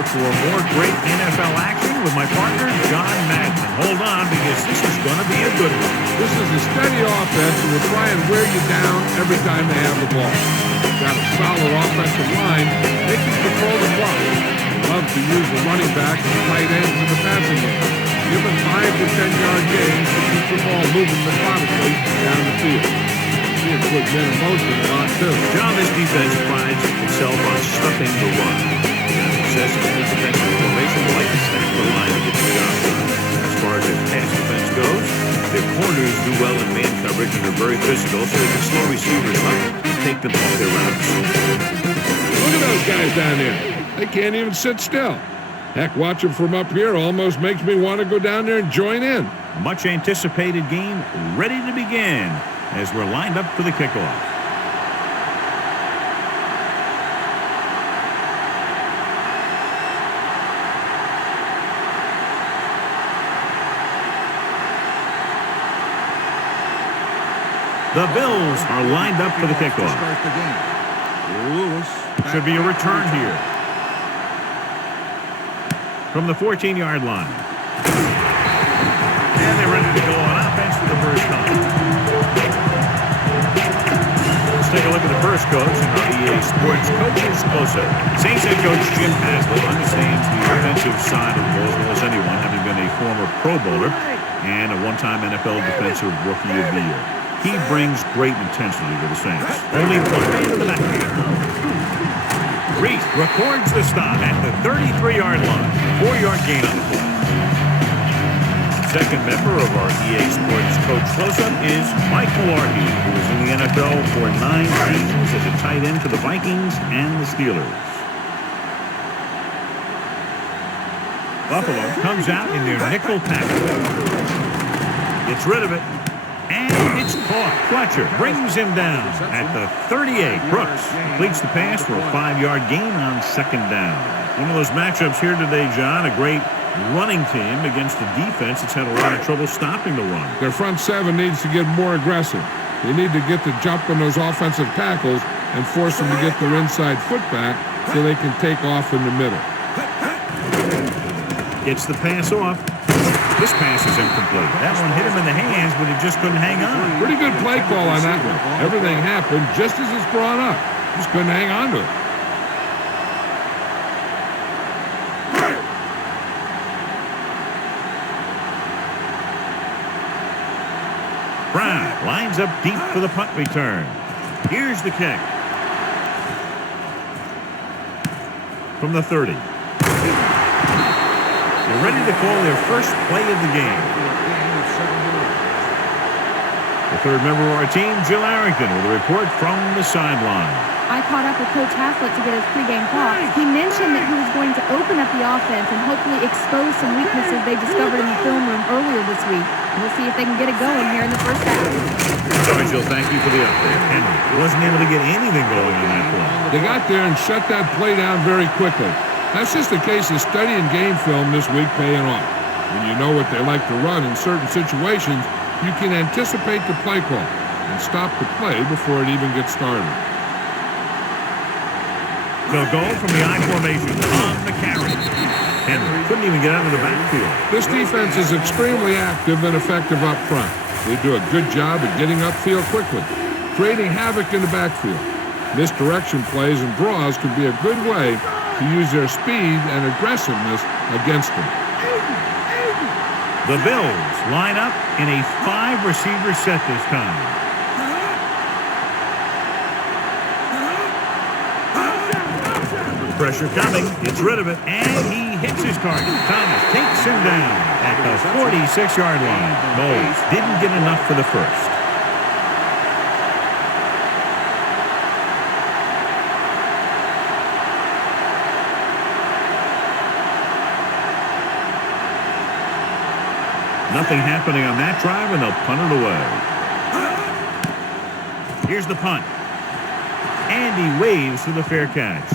here for more great NFL action with my partner, John Madden. Hold on, because this is going to be a good one. This is a steady offense and will try and wear you down every time they have the ball. Got a solid offensive line. They can control the clock. Love to use the running back and tight ends in the passing game. Give them 5 to 10 yard gains to keep the ball moving methodically down the field. See it put men in motion a lot too. John, this defense prides itself on stuffing the run. Says in the defensive formation will like to stack the line to get the job done. As far as their pass defense goes, their corners do well in man coverage and are very physical, so they can slow receivers up and take them off their routes. Look at those guys down there. They can't even sit still. Heck, watching from up here almost makes me want to go down there and join in. A much anticipated game ready to begin as we're lined up for the kickoff. The Bills are lined up for the kickoff. Should be a return here. From the 14-yard line. And they're ready to go on offense for the first time. Let's take a look at the first coach and our EA Sports coaches close-up. Saints head coach Jim Haslett understands the offensive side of the ball as well as anyone, having been a former Pro Bowler and a one-time NFL Defensive Rookie of the Year. He brings great intensity to the Saints. Only one man in the backfield. Reese records the stop at the 33-yard line. 4-yard gain on the play. Second member of our EA Sports Coach Close-Up is Mike Mularkey, who was in the NFL for 9 seasons as a tight end for the Vikings and the Steelers. Buffalo comes out in their nickel package. Gets rid of it. And it's caught. Fletcher brings him down at the 38. Brooks completes the pass for a 5-yard gain on second down. One of those matchups here today, John, a great running team against a defense that's had a lot of trouble stopping the run. Their front seven needs to get more aggressive. They need to get the jump on those offensive tackles and force them to get their inside foot back so they can take off in the middle. Gets the pass off. This pass is incomplete. That one hit him in the hands, but he just couldn't hang on. Pretty good play call on that one. Everything happened just as it's brought up. Just couldn't hang on to it. Brown lines up deep for the punt return. Here's the kick. From the 30. They're ready to call their first play of the game. The third member of our team, Jill Arrington, with a report from the sideline. I caught up with Coach Haslett to get his pregame thoughts. He mentioned that he was going to open up the offense and hopefully expose some weaknesses they discovered in the film room earlier this week. We'll see if they can get it going here in the first half. Sorry, Jill, thank you for the update. Henry wasn't able to get anything going on that play. They got there and shut that play down very quickly. That's just a case of studying game film this week paying off. When you know what they like to run in certain situations, you can anticipate the play call and stop the play before it even gets started. They'll go from the I formation on the carry. Henry couldn't even get out of the backfield. This defense is extremely active and effective up front. They do a good job at getting upfield quickly, creating havoc in the backfield. Misdirection plays and draws can be a good way to use their speed and aggressiveness against them. The Bills line up in a 5-receiver set this time. Pressure coming, gets rid of it, and he hits his target. Thomas takes him down at the 46-yard line. Bowles didn't get enough for the first. Nothing happening on that drive, and they'll punt it away. Here's the punt. And he waves for the fair catch.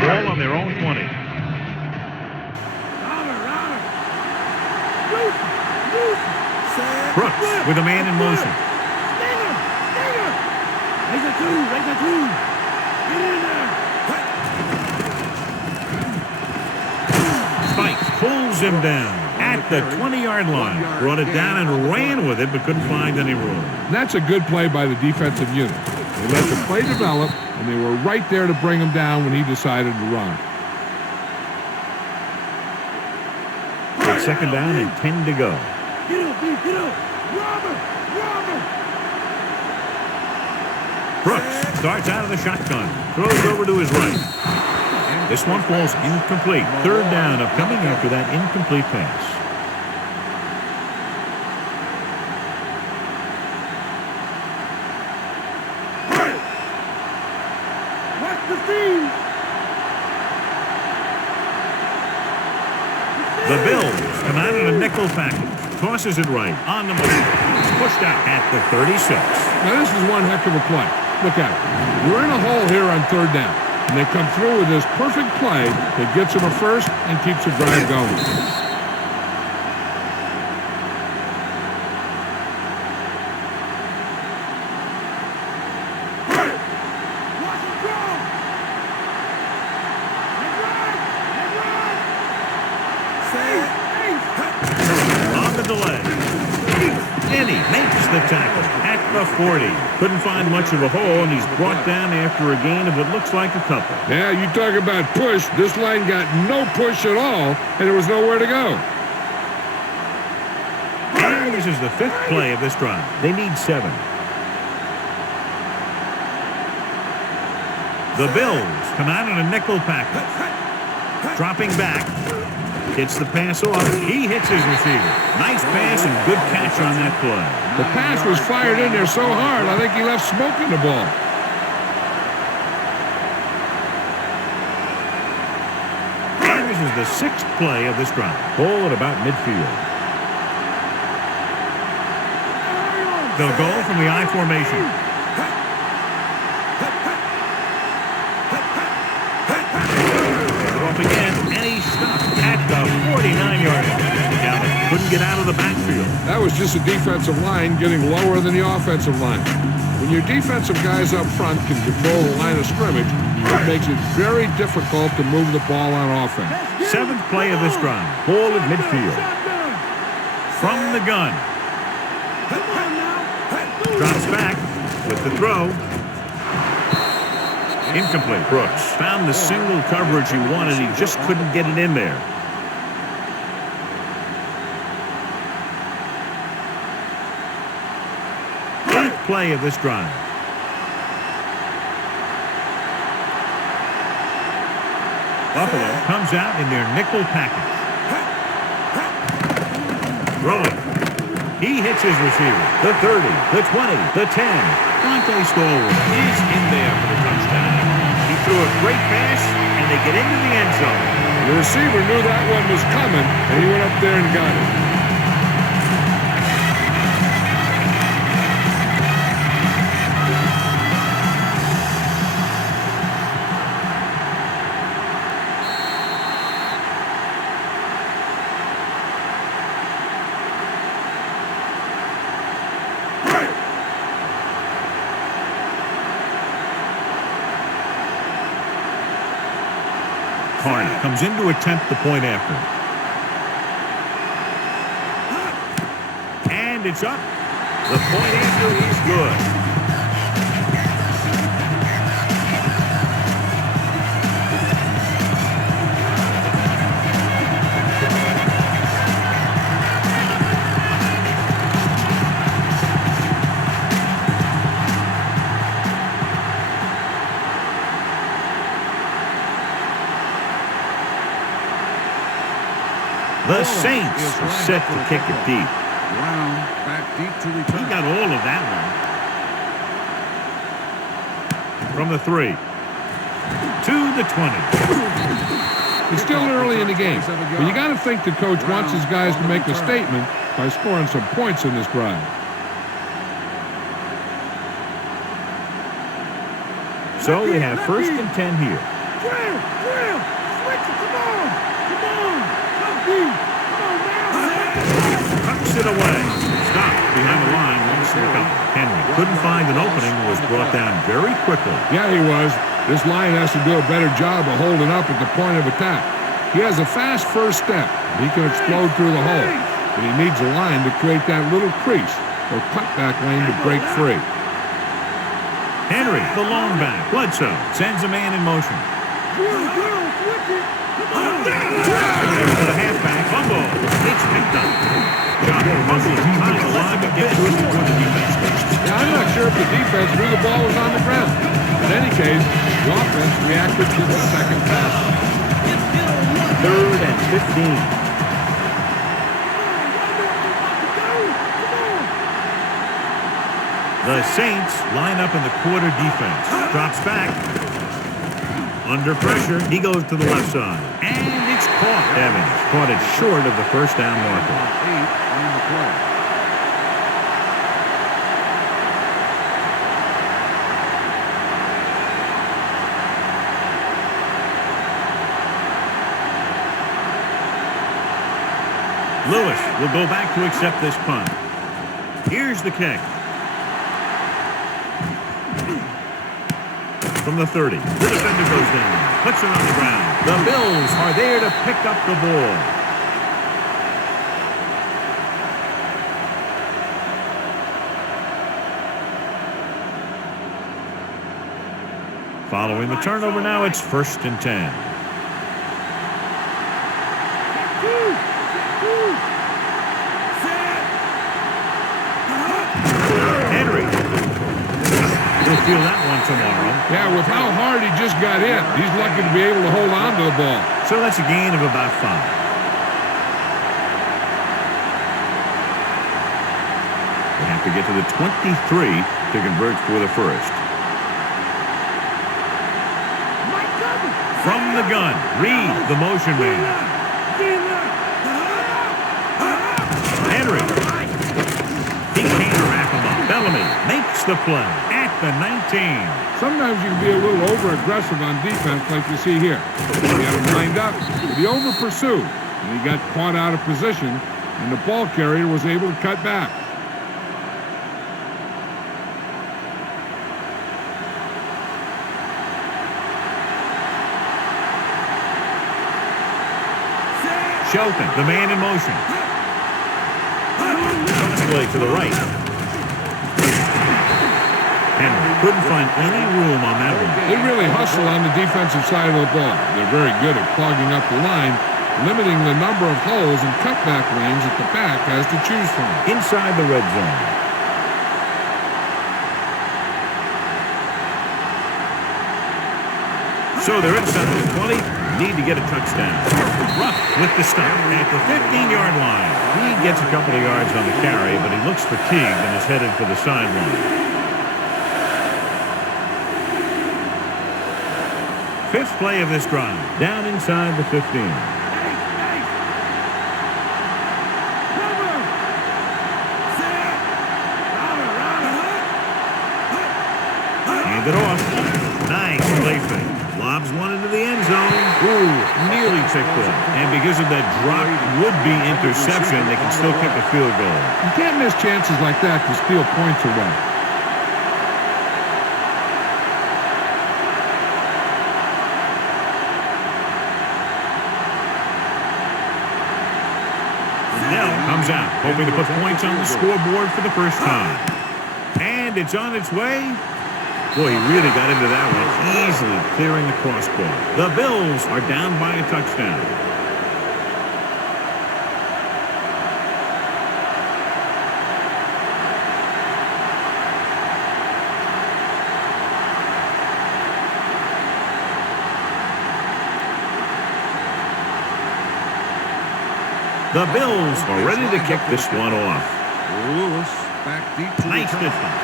Ball on their own 20. Brooks with a man in motion. Spikes pulls him down at the 20-yard line. Brought it down and ran with it, but couldn't find any room. And that's a good play by the defensive unit. They let the play develop, and they were right there to bring him down when he decided to run. It's second down and 10 to go. Brooks starts out of the shotgun. Throws over to his right. This one falls incomplete. Third down upcoming after that incomplete pass. The Bills come out in a nickel package. Tosses it right. On the move. It's pushed out at the 36. Now, this is one heck of a play. Look at it. We're in a hole here on third down. And they come through with this perfect play that gets them a first and keeps the drive going. Tackle at the 40. Couldn't find much of a hole, and he's brought down after a gain of what looks like a couple. Yeah, you talk about push. This line got no push at all, and there was nowhere to go. And this is the fifth play of this drive. They need 7. The Bills come out in a nickel package. Dropping back. Hits the pass off. He hits his receiver. Nice pass and good catch on that play. The pass was fired in there so hard, I think he left smoke in the ball. And this is the 6th play of this drive. Ball at about midfield. They'll go from the I formation. Again, and he stopped at the 49-yard line. Couldn't get out of the backfield. That was just a defensive line getting lower than the offensive line. When your defensive guys up front can control the line of scrimmage, it makes it very difficult to move the ball on offense. 7th play of this drive. Ball at midfield. From the gun. Drops back with the throw. Incomplete. Brooks found the single coverage he wanted. He just couldn't get it in there. Eighth play of this drive. Buffalo comes out in their nickel package. Rolling. He hits his receiver. The 30, the 20, the 10. Dante Stallworth is in there for the touchdown. He threw a great pass, and they get into the end zone. The receiver knew that one was coming, and he went up there and got it. Comes in to attempt the point after. And it's up. The point after is good. The Saints are set to kick it deep. Brown back deep to return. He got all of that one. From the 3 to the 20. It's still early in the game, but you got to think the coach wants his guys to make a statement by scoring some points in this drive. So they have 1st and 10 here. Drill! Switch it! Come on! Come deep! Come on now! Tucks it away. behind the line. Wants to look up. Henry couldn't find an opening. Was brought down very quickly. Yeah, he was. This line has to do a better job of holding up at the point of attack. He has a fast first step. He can explode through the hole. But he needs a line to create that little crease or cutback lane to break free. Henry, the long back. Bledsoe sends a man in motion. There's the halfback. Fumble. It's picked up. John fumbles behind the line, but gets to it before the defense does. Yeah, I'm not sure if the defense knew the ball was on the ground. In any case, the offense reacted to the second pass. 3rd and 15. The Saints line up in the quarter defense. Drops back. Under pressure, he goes to the left side. And it's caught. Evans caught it short of the first down marker. 8 on the play. Lewis will go back to accept this punt. Here's the kick. From the 30. The defender goes down. Puts it on the ground. The Bills are there to pick up the ball. Following the turnover now, it's 1st and 10. Henry. We'll feel that one tomorrow. Yeah, with how hard he just got in, he's lucky to be able to hold on to the ball. So that's a gain of about 5. They have to get to the 23 to convert for the first. From the gun, Reed, the motion man. Henry. He can't wrap him up. Bellamy makes the play at the 19. Sometimes you can be a little over-aggressive on defense like you see here. He had him lined up, but he over-pursued, and he got caught out of position, and the ball carrier was able to cut back. Shelton, the man in motion. Play to the right. Henry couldn't find any room on that one. They really hustle on the defensive side of the ball. They're very good at clogging up the line, limiting the number of holes and cutback lanes that the back has to choose from. Inside the red zone. So they're inside the 20. Need to get a touchdown. Ruff with the stop at the 15-yard line. He gets a couple of yards on the carry, but he looks fatigued and is headed for the sideline. 5th play of this drive. Down inside the 15. Hand it off. Nice play fake. Lobs one into the end zone. Ooh, nearly picked off. And because of that drop would-be interception, they can still kick a field goal. You can't miss chances like that to steal points away. Nell comes out, hoping to put points on the scoreboard for the first time. And it's on its way. Boy, he really got into that one, easily clearing the crossbar. The Bills are down by a touchdown. The Bills are ready to kick this one off. Lewis back deep to Nice return. distance.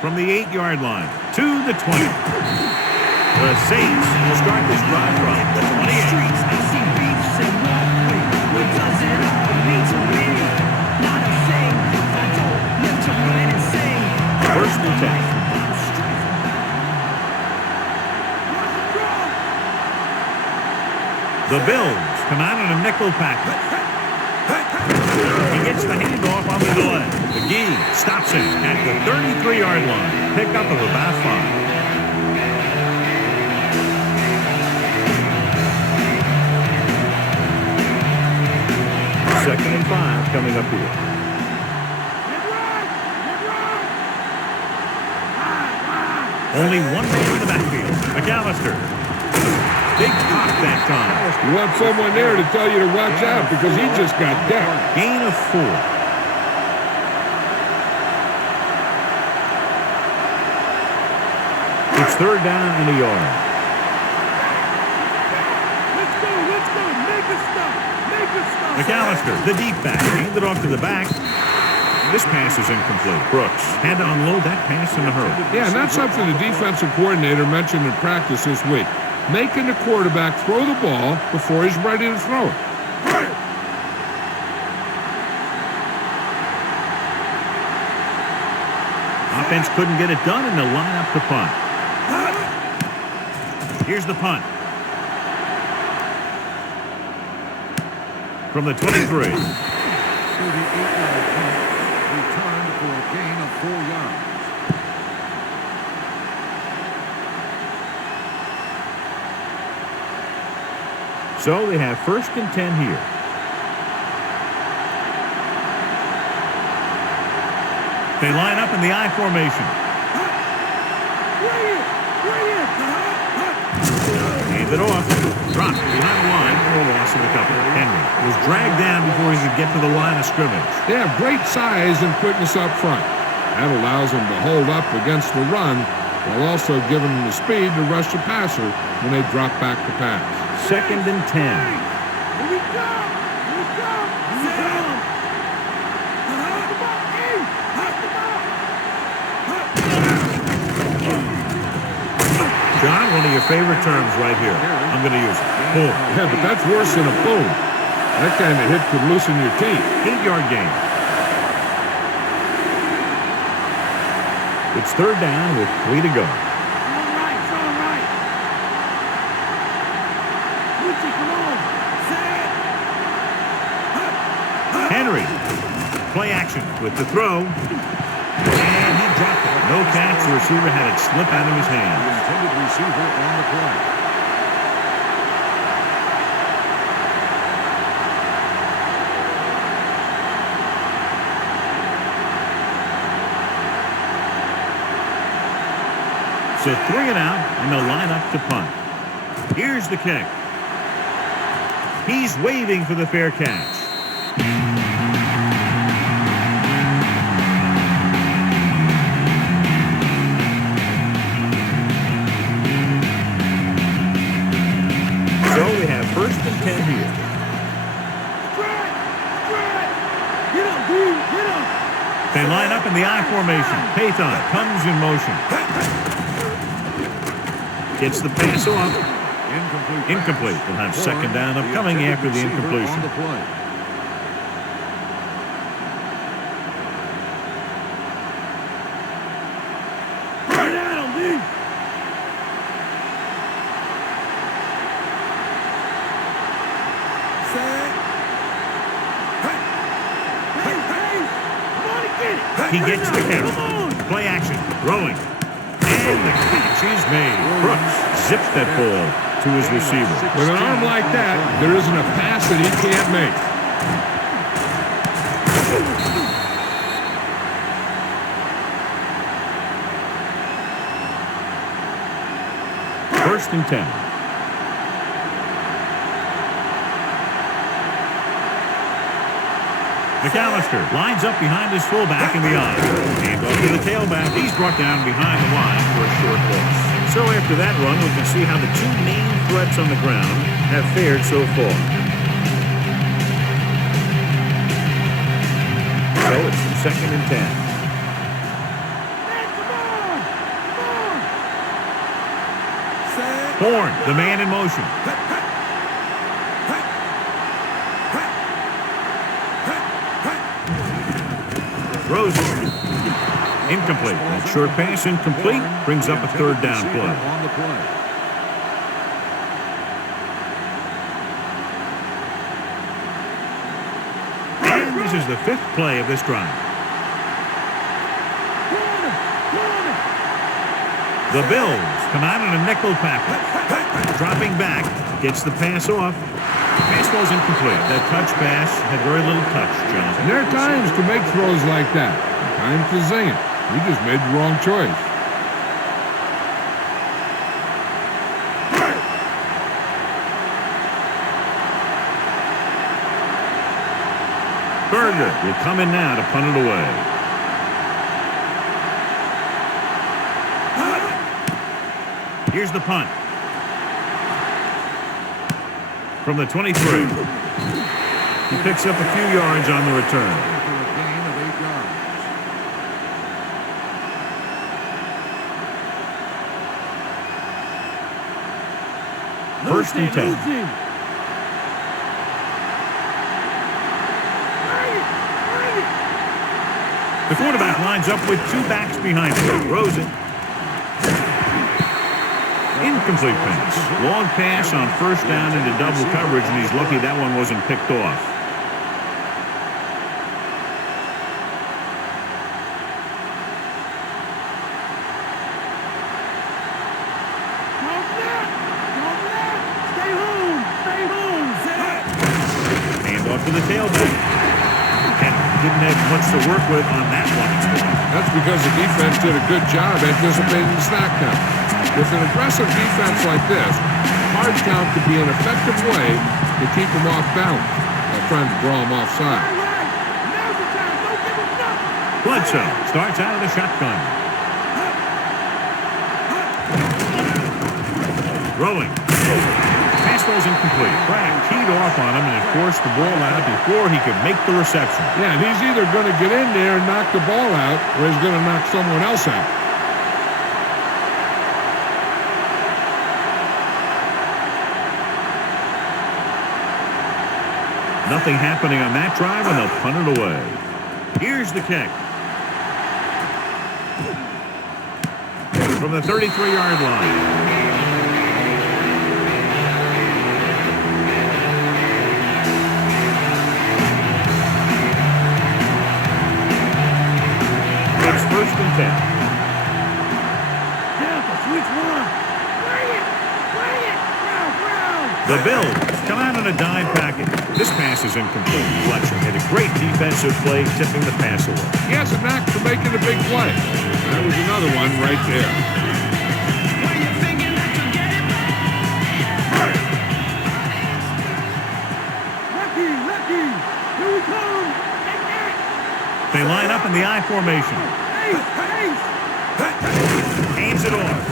From the 8-yard line to the 20. The Saints will start this drive from the 28. First and 10. The Bills come out in a nickel package. Gets the handoff on the delay. McGee stops him at the 33-yard line. Pickup of about 5. Second and 5 coming up here. Only one man in the backfield. McAllister. Big pop that time. You want someone there to tell you to watch out because he just got decked. Gain of 4. It's third down and a yard. Let's go. Make it stop. McAllister, the deep back, handed off to the back. This pass is incomplete. Brooks had to unload that pass in a hurry. Yeah, and that's something the defensive coordinator mentioned in practice this week. Making the quarterback throw the ball before he's ready to throw it. Offense couldn't get it done, and they'll line up to punt. Here's the punt. From the 23. 38-yard punt, returned for a gain of 4 yards. So they have first and 10 here. They line up in the I formation. Hand it off. Dropped behind the line. No loss of a couple. Henry was dragged down before he could get to the line of scrimmage. They have great size and quickness up front. That allows them to hold up against the run while also giving them the speed to rush the passer when they drop back to pass. Second and 10. Here we go. John, one of your favorite terms right here. I'm going to use it. Boom. Yeah, but that's worse than a boom. That kind of hit could loosen your teeth. 8-yard gain. It's third down with 3 to go. Henry. Play action with the throw. And he dropped it. No catch. The receiver had it slip out of his hands. The intended receiver on the play. So 3 and out, and they'll line up to punt. Here's the kick. He's waving for the fair catch. So we have first and 10 here. They line up in the I formation. Payton comes in motion. Gets the pass off. Incomplete. We'll have second down upcoming after the incompletion. He gets the carry. Play action. Throwing. And the catch is made. Brooks zips that ball to his receiver. With an arm like that, there isn't a pass that he can't make. First and 10. McAllister lines up behind his fullback in the I. And off to the tailback. He's brought down behind the line for a short loss. So after that run, we can see how the two main threats on the ground have fared so far. So it's second and 10. Horn, the man in motion. Throws it. Incomplete. That short pass incomplete. Brings up a third down play. On the play. And This is the 5th play of this drive. The Bills come out in a nickel package. Dropping back, gets the pass off. Pass ball's incomplete. That touch pass had very little touch, John. And there are times to make throws like that. Time to zing it. You just made the wrong choice. Berger will come in now to punt it away. Here's the punt. From the 23. He picks up a few yards on the return. For a gain of 8 yards. First and 10. The quarterback lines up with 2 backs behind him. Throws it. Incomplete pass. Long pass on first down into double coverage, and he's lucky that one wasn't picked off. Hand off to the tailback. And didn't have much to work with on that one. That's because the defense did a good job anticipating the snap count. With an aggressive defense like this, hard count could be an effective way to keep them off balance by trying to draw them offside. Bledsoe starts out of the shotgun. Throwing. Pass ball's incomplete. Bragg keyed off on him and it forced the ball out before he could make the reception. Yeah, and he's either going to get in there and knock the ball out, or he's going to knock someone else out. Nothing happening on that drive, and they'll punt it away. Here's the kick. From the 33-yard line. It's first and 10. The Bills come out in a dime package. This pass is incomplete. Fletcher made a great defensive play, tipping the pass away. He has a knack for making a big play. That was another one right there. Here we come. They line up in the I formation. Hands it off.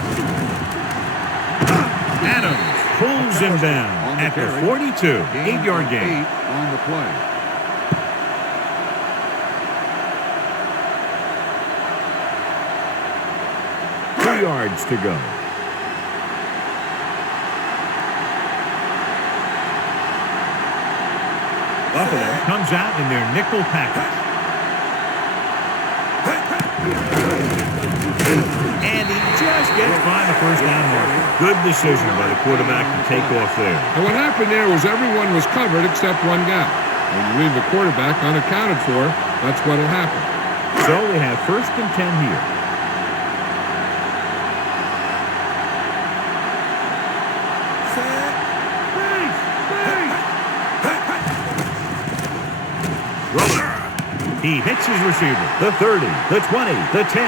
Adams pulls him down at the 42. 8-yard gain. 8 on the play. Two yards to go. Buffalo comes out in their nickel package. And he just gets by the first down marker. Good decision by the quarterback to take off there. And what happened there was everyone was covered except one guy. When you leave the quarterback unaccounted for, that's what will happen. So they have first and 10 here. He hits his receiver. The 30, the 20, the 10.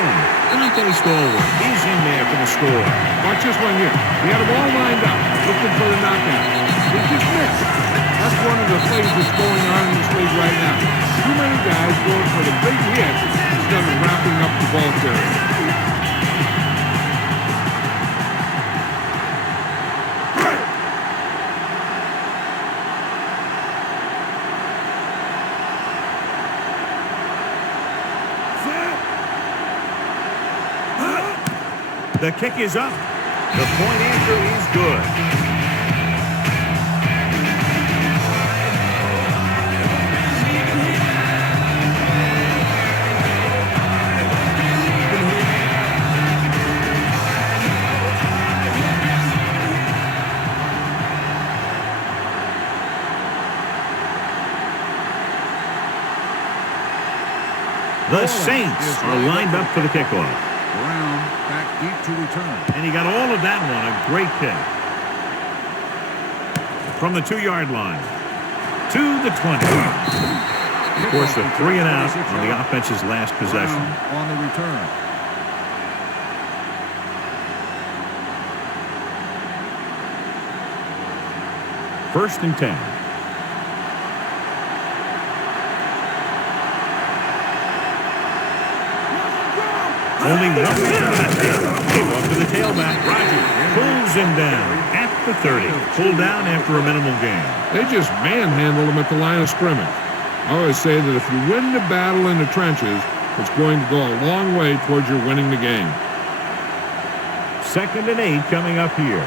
Anthony Stallworth is in there for the score. Watch this one here. He had them all lined up, looking for the knockout. He just missed. That's one of the things that's going on in this league right now. Too many guys going for the big hit instead of wrapping up the ball carrier. The kick is up. The point answer is good. The Saints are lined up for the kickoff. Brown back deep to return. And he got all of that one. A great kick. From the 2-yard line to the 20. Of course, a 3 and out on the offense's last possession. Brown on the return. First and 10. Only one man came off to the tailback. Rodgers pulls him down at the 30. Pulled down after a minimal gain. They just manhandle him at the line of scrimmage. I always say that if you win the battle in the trenches, it's going to go a long way towards your winning the game. 2nd and 8 coming up here.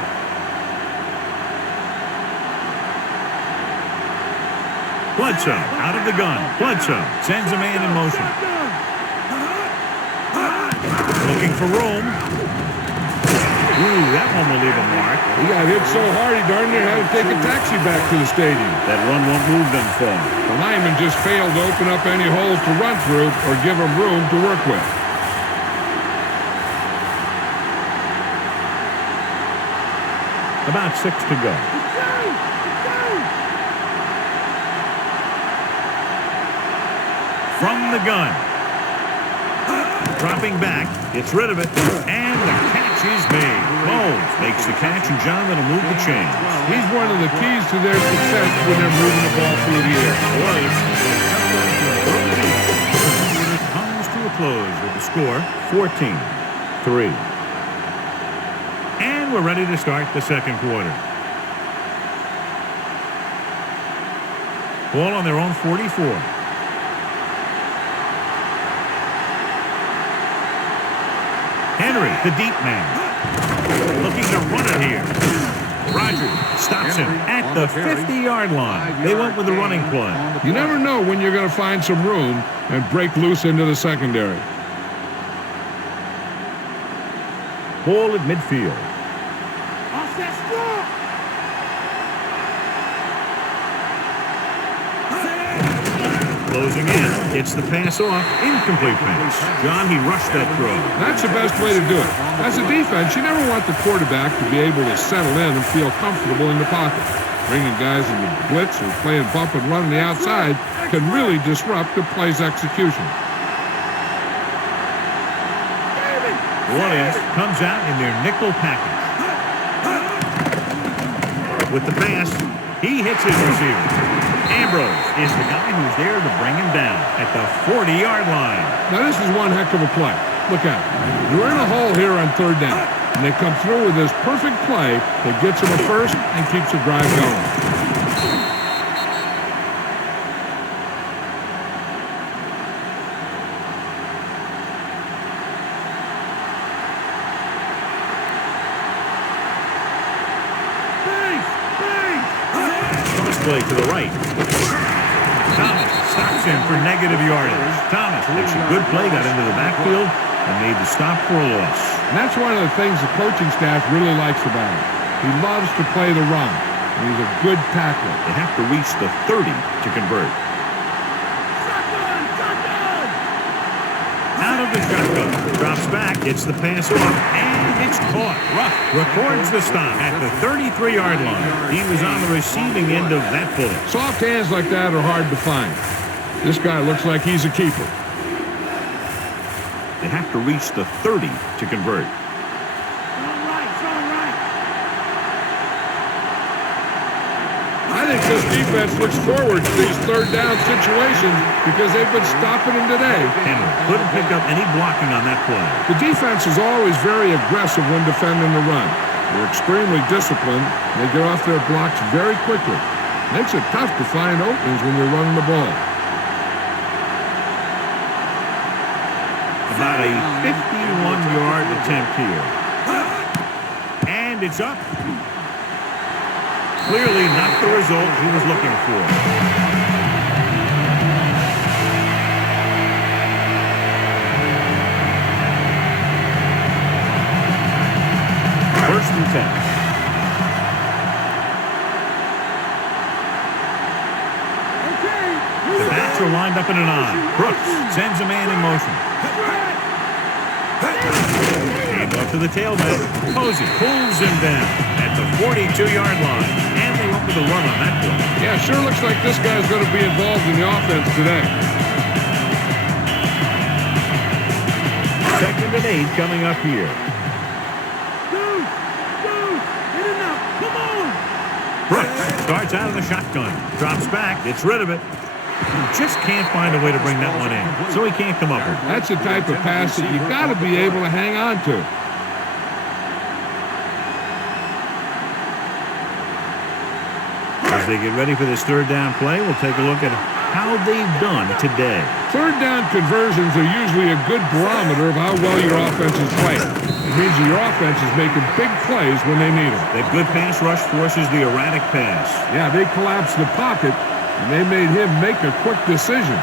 Bledsoe out of the gun. Bledsoe sends a man in motion. Looking for room. Ooh, that one will leave a mark. He got hit so hard he darn near had to take a taxi back to the stadium. That run won't move them far. The lineman just failed to open up any holes to run through or give him room to work with. About 6 to go. From the gun. Dropping back, gets rid of it, and the catch is made. Bowles makes the catch, and John, that'll move the chains. He's one of the keys to their success when they're moving the ball through the air. Comes to a close with the score 14-3. And we're ready to start the second quarter. Ball on their own 44. Henry, the deep man, looking to run it here. Rodgers stops him at the 50-yard line. They went with the running play. You never know when you're going to find some room and break loose into the secondary. Ball at midfield. Closing in, gets the pass off, incomplete pass. John, he rushed that throw. That's the best way to do it. As a defense, you never want the quarterback to be able to settle in and feel comfortable in the pocket. Bringing guys into blitz or playing bump and run on the outside can really disrupt the play's execution. The Orleans comes out in their nickel package. With the pass, he hits his receiver. Ambrose is the guy who's there to bring him down at the 40-yard line. Now, this is one heck of a play. Look at it. You're in a hole here on 3rd down, and they come through with this perfect play that gets them a first and keeps the drive going. Play to the right. Thomas stops him for negative yardage. Thomas makes a good play, got into the backfield, and made the stop for a loss. And that's one of the things the coaching staff really likes about him. He loves to play the run, and he's a good tackler. They have to reach the 30 to convert. Out of the shotgun, drops back, gets the pass off, and it's caught. Ruff records the stop at the 33-yard line. He was on the receiving end of that bullet. Soft hands like that are hard to find. This guy looks like he's a keeper. They have to reach the 30 to convert. I think this defense looks forward to these 3rd down situations because they've been stopping them today. Henry couldn't pick up any blocking on that play. The defense is always very aggressive when defending the run. They're extremely disciplined. They get off their blocks very quickly. Makes it tough to find openings when you're running the ball. About a 51-yard attempt here. And it's up. Clearly not the result he was looking for. First and 10. The backs are lined up in an I. Brooks sends a man in motion. Hand off to the tailback. Posey pulls him down at the 42-yard line. And they went with a run on that play. Yeah, sure looks like this guy's going to be involved in the offense today. 2nd and 8 coming up here. Brooks starts out of the shotgun. Drops back. Gets rid of it. He just can't find a way to bring that one in. So he can't come up with it. That's the type of pass that you got to be able to hang on to. As they get ready for this 3rd down play, we'll take a look at how they've done today. 3rd down conversions are usually a good barometer of how well your offense is playing. It means that your offense is making big plays when they need them. That good pass rush forces the erratic pass. Yeah, they collapsed the pocket, and they made him make a quick decision.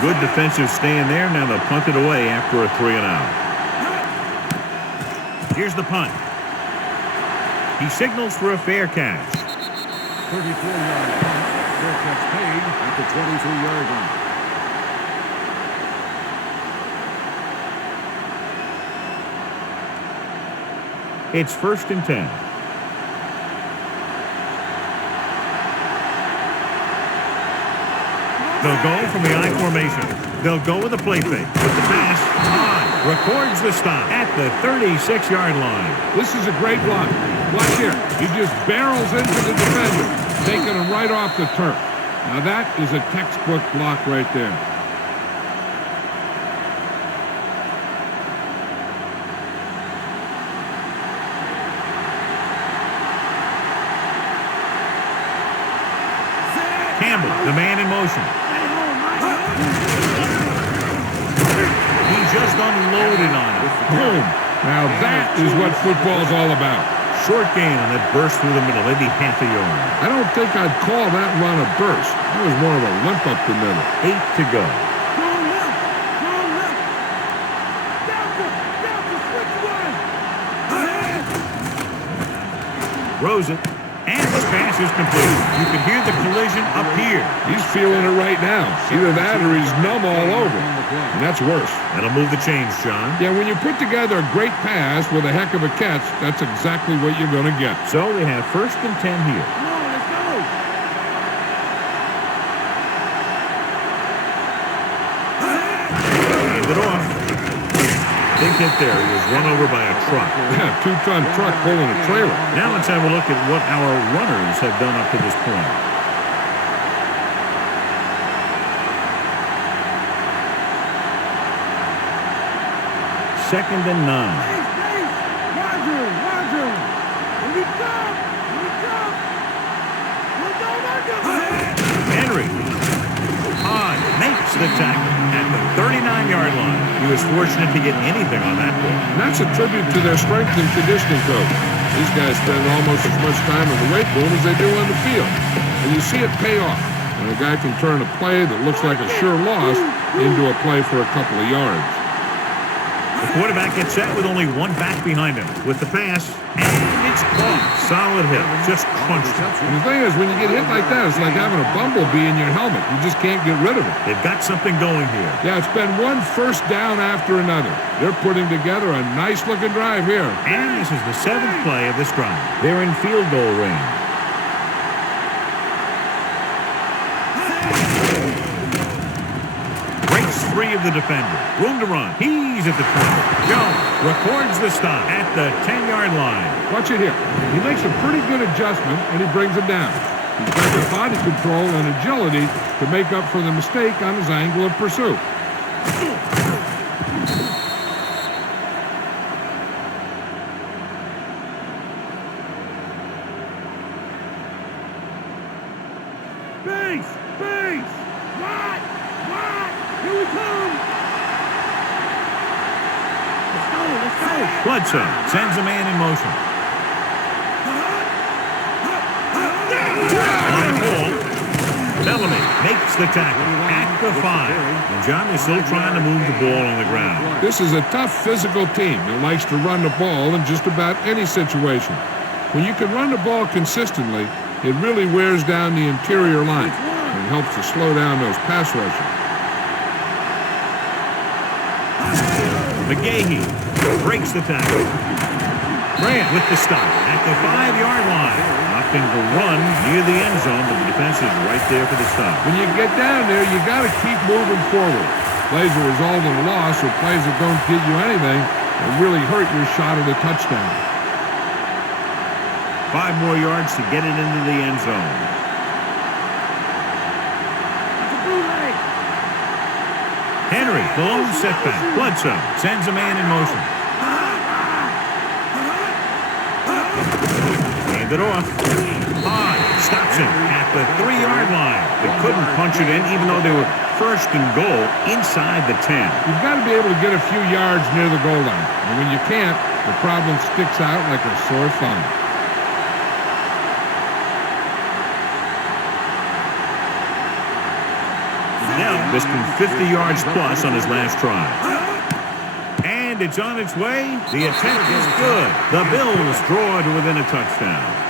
Good defensive stand there. Now they'll punt it away after a 3-and-out. Here's the punt. He signals for a fair catch. 34-yard punt. Fair catch paid at the 23-yard line. It's 1st and 10. They'll go from the I formation. They'll go with a play fake. With the pass, on. Records the stop at the 36-yard line. This is a great block. Watch here. He just barrels into the defender, taking him right off the turf. Now that is a textbook block right there. Campbell, the man in motion. He just unloaded on him. Boom. Now that is what football's all about. Short gain on that burst through the middle, maybe half a yard. I don't think I'd call that run a burst. That was more of a limp up the middle. 8 to go. Throws it. And this pass is complete. You can hear the collision up here. He's feeling it right now. Either that or he's numb all over. And that's worse. That'll move the chains, John. Yeah, when you put together a great pass with a heck of a catch, that's exactly what you're going to get. So they have 1st and 10 here. Come on, let's go. Hand it off. Big hit there. He was run over by a truck. Yeah, 2-ton truck pulling a trailer. Now let's have a look at what our runners have done up to this point. Second and 9. Roger. Here we come. Henry on makes the tackle at the 39-yard line. He was fortunate to get anything on that ball. And that's a tribute to their strength and conditioning coach. These guys spend almost as much time in the weight room as they do on the field. And you see it pay off when a guy can turn a play that looks like a sure loss into a play for a couple of yards. The quarterback gets set with only one back behind him. With the pass, and it's caught. Solid hit. Just crunched it. And the thing is, when you get hit like that, it's like having a bumblebee in your helmet. You just can't get rid of it. They've got something going here. Yeah, it's been one first down after another. They're putting together a nice-looking drive here. And this is the 7th play of this drive. They're in field goal range. Free of the defender. Room to run. He's at the 20. Jones records the stop at the 10-yard line. Watch it here. He makes a pretty good adjustment, and he brings it down. He's got the body control and agility to make up for the mistake on his angle of pursuit. Base! What? Here we come! Let's go! Bledsoe sends a man in motion. On the ball. Bellamy makes the tackle at the 5. And John is still trying to move the ball on the ground. This is a tough physical team that likes to run the ball in just about any situation. When you can run the ball consistently, it really wears down the interior line and helps to slow down those pass rushers. McGahee breaks the tackle. Grant with the stop at the 5-yard line. Opting to run near the end zone, but the defense is right there for the stop. When you get down there, you got to keep moving forward. Plays that result in a loss or plays that don't get you anything will really hurt your shot at a touchdown. 5 more yards to get it into the end zone. Henry, the lone setback. Bledsoe sends a man in motion. Hand it off. Stops him at the 3-yard line. They couldn't punch it in, even though they were first and goal inside the 10. You've got to be able to get a few yards near the goal line. And when you can't, the problem sticks out like a sore thumb. Now, missing 50 yards plus on his last try. And it's on its way. The attempt is good. The Bills draw to within a touchdown.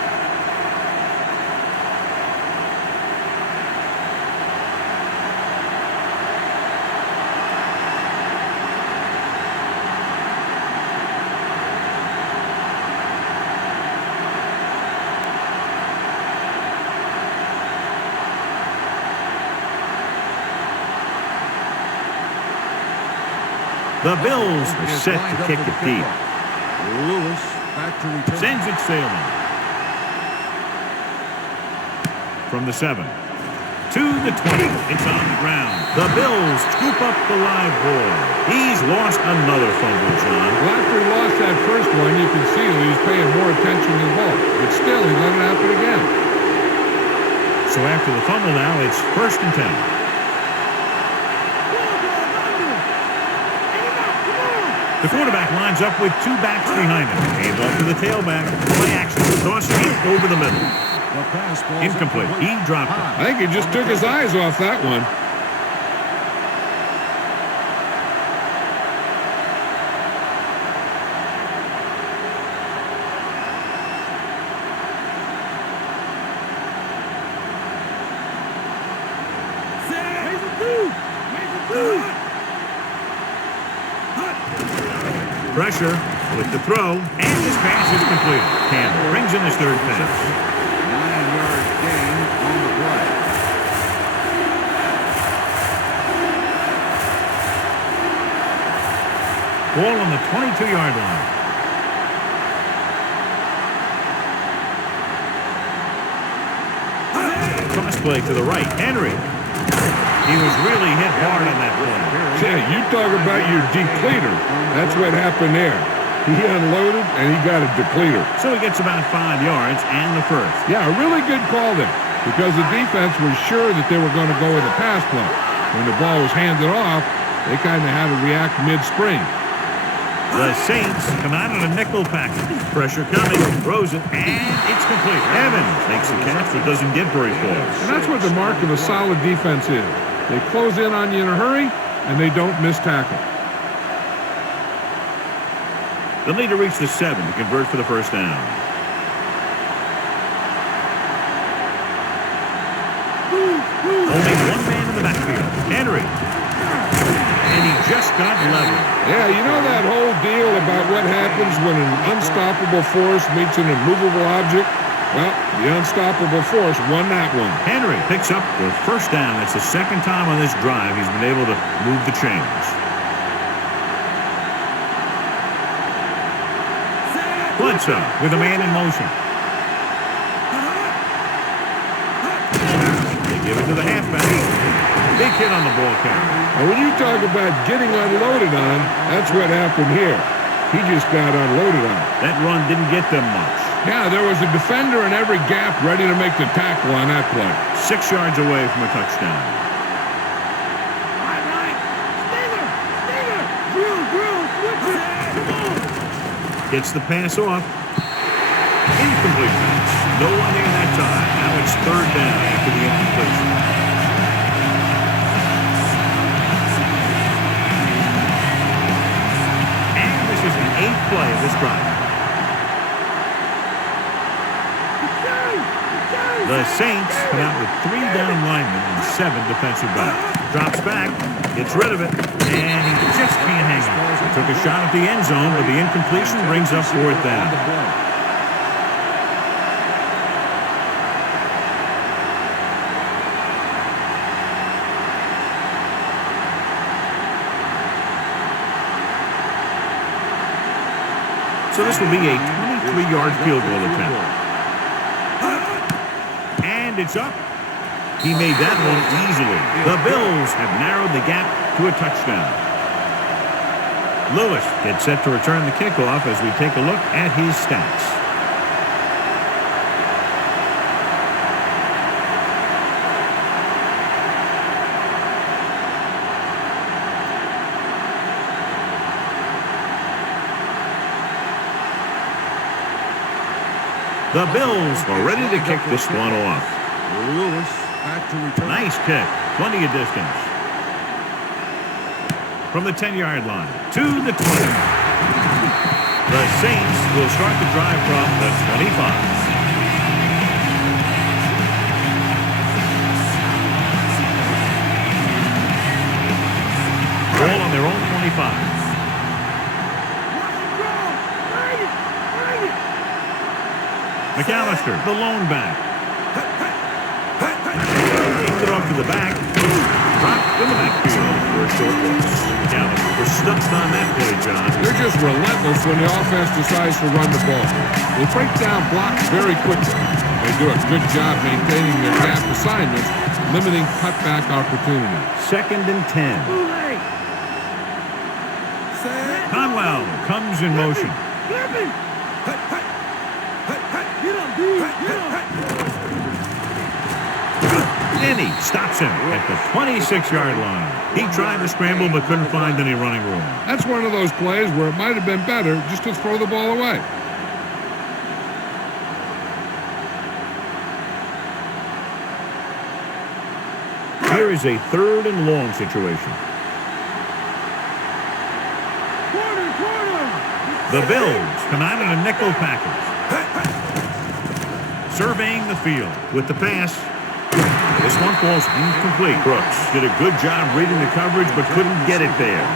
The Bills are set to kick it deep. Lewis back to return. Sends it sailing. From the 7 to the 20. It's on the ground. The Bills scoop up the live ball. He's lost another fumble, John. Well, after he lost that first one, you can see that he's paying more attention to the ball. But still, he let it happen again. So after the fumble now, it's 1st and 10. The quarterback lines up with 2 backs behind him. Hands off to the tailback. Play action. Toss it over the middle. Incomplete. He dropped it. I think he just took his eyes off that one. Pressure with the throw, and this pass is complete. Campbell brings in his 3rd pass. 9-yard gain on the play. Ball on the 22-yard line. Cross play to the right. Henry. He was really hit hard on that play. Yeah, you talk about your depleter. That's what happened there. He unloaded, and he got a depleter. So he gets about 5 yards and the 1st. Yeah, a really good call there, because the defense was sure that they were going to go with a pass play. When the ball was handed off, they kind of had to react mid-spring. The Saints come out in a nickel package. Pressure coming, throws it, and it's complete. Evans makes the catch, but doesn't get very close. And that's what the mark of a solid defense is. They close in on you in a hurry, and they don't miss tackle. They'll need to reach the 7 to convert for the 1st down. Only one man in the backfield. Henry. And he just got level. Yeah, you know that whole deal about what happens when an unstoppable force meets an immovable object? Well, the unstoppable force won that one. Henry picks up the 1st down. That's the 2nd time on this drive he's been able to move the chains. Bledsoe with a man in motion. They give it to the halfback. Big hit on the ball carrier. And when you talk about getting unloaded on, that's what happened here. He just got unloaded on. That run didn't get them much. Yeah, there was a defender in every gap ready to make the tackle on that play. 6 yards away from a touchdown. Gets the pass off. Incomplete pass. No one there that time. Now it's 3rd down after the incompletion. play of this drive. The Saints come out with 3 down linemen and 7 defensive backs. Drops back, gets rid of it, and he just can't hang on. Took a shot at the end zone, but the incompletion brings up 4th down. So this will be a 23-yard field goal attempt. And it's up. He made that one easily. The Bills have narrowed the gap to a touchdown. Lewis gets set to return the kickoff as we take a look at his stats. The Bills are ready to kick this one off. Lewis back to return. Nice kick. Plenty of distance. From the 10-yard line to the 20. The Saints will start the drive from the 25. Ball on their own 25. McAllister, the lone back. Takes it off to the back. Dropped in the backfield for a short loss. McAllister was stuffed on that play, John. They're just relentless when the offense decides to run the ball. They break down blocks very quickly. They do a good job maintaining their gap assignments, limiting cutback opportunities. 2nd and 10. Conwell comes in motion. Denny stops him at the 26-yard line. He tried to scramble but couldn't find any running room. That's one of those plays where it might have been better just to throw the ball away. Here is a 3rd and long situation. The Bills come out in a nickel package. Surveying the field with the pass. This one falls incomplete. Brooks did a good job reading the coverage but couldn't get it there.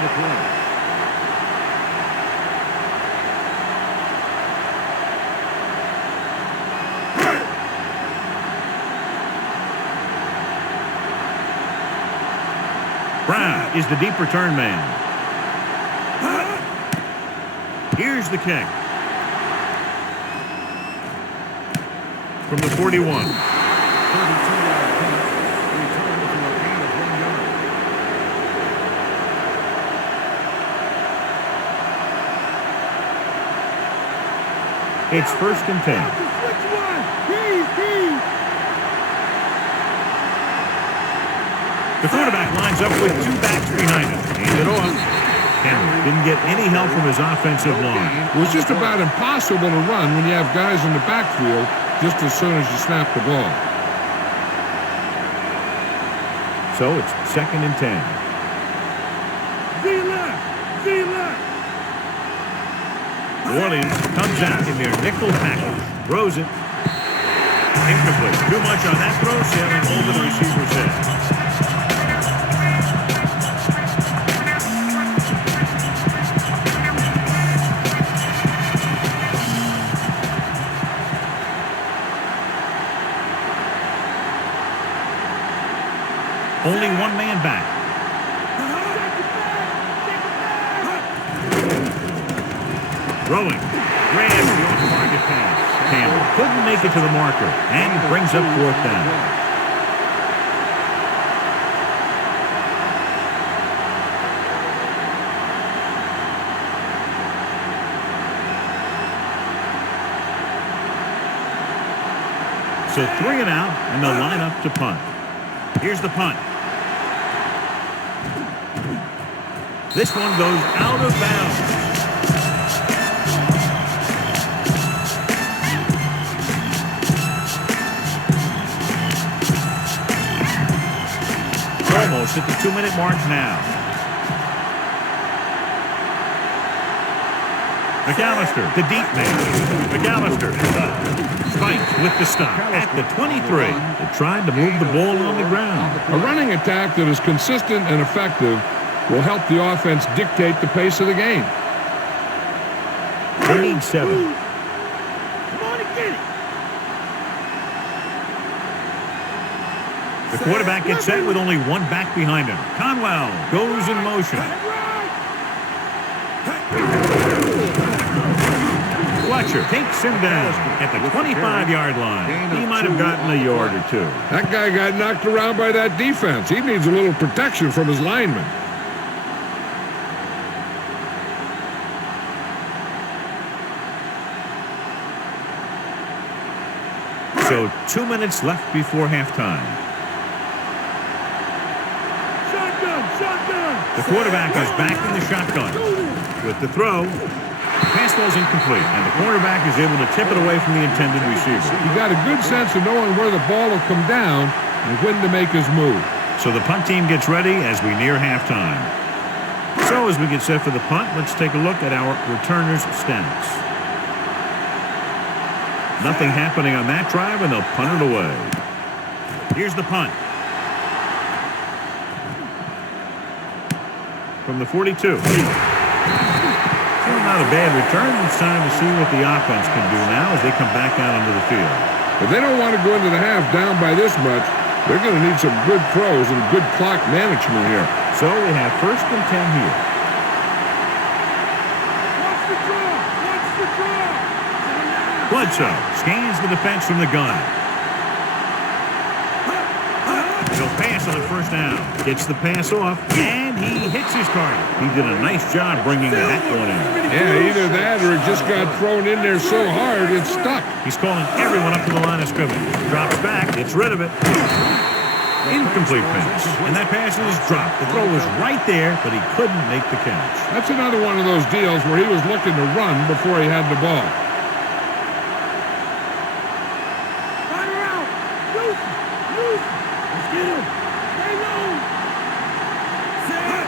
Brown is the deep return man. Here's the kick. From the 41. 32-yard punt. Returned for a gain of 1 yard. It's 1st and 10. The quarterback lines up with 2 backs behind him. Hand it off. Henry didn't get any help from his offensive line. It was just about impossible to run when you have guys in the backfield just as soon as you snap the ball. So it's 2nd and 10. New Orleans comes out in their nickel package. Throws it. Incomplete. Too much on that throw, sailing over the receiver's head. Only one man back. Throwing. Grabs the off-target pass. Campbell couldn't make it to the marker, and brings up 4th down. So 3 and out, and they'll line up to punt. Here's the punt. This one goes out of bounds. Almost at the 2-minute mark now. McAllister, the deep man. McAllister spikes with the stop at the 23. They tried to move the ball on the ground. A running attack that is consistent and effective will help the offense dictate the pace of the game. They need 7. Come on and get it. The quarterback gets set with only one back behind him. Conwell goes in motion. Fletcher takes him down at the 25-yard line. He might have gotten a yard or 2. That guy got knocked around by that defense. He needs a little protection from his linemen. So 2 minutes left before halftime. The quarterback is back in the shotgun. With the throw, the pass ball is incomplete, and the cornerback is able to tip it away from the intended receiver. He got a good sense of knowing where the ball will come down and when to make his move. So the punt team gets ready as we near halftime. So as we get set for the punt, let's take a look at our returners' stats. Nothing happening on that drive, and they'll punt it away. Here's the punt. From the 42. Still not a bad return. It's time to see what the offense can do now as they come back out onto the field. If they don't want to go into the half down by this much, they're going to need some good throws and good clock management here. So we have 1st and 10 here. Watch the draw. Watch the draw. Bledsoe scans the defense from the gun. He'll pass on 1st down. Gets the pass off, and he hits his target. He did a nice job bringing that one in. Yeah, either that or it just got thrown in there so hard it stuck. He's calling everyone up to the line of scrimmage. Drops back, gets rid of it. Incomplete pass. And that pass is dropped. The throw was right there, but he couldn't make the catch. That's another one of those deals where he was looking to run before he had the ball.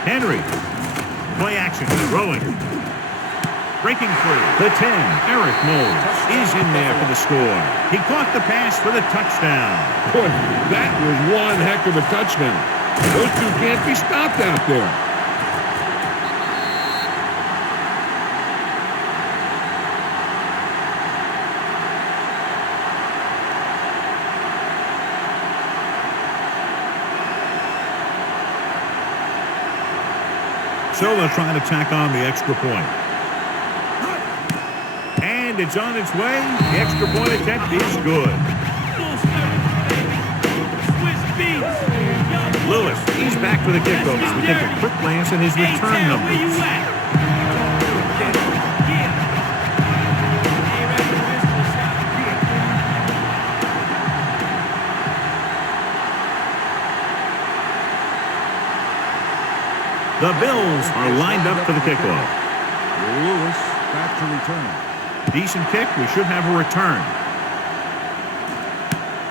Henry. Play action. Throwing. Breaking free. The 10. Eric Moles is in there for the score. He caught the pass for the touchdown. Boy, that was one heck of a touchdown. Those two can't be stopped out there. So they'll try to tack on the extra point. And it's on its way. The extra point attempt is good. Lewis, he's back for the kickoff. We take a quick glance at his return numbers. The Bills are lined up for the kickoff. Lewis back to return. Decent kick. We should have a return.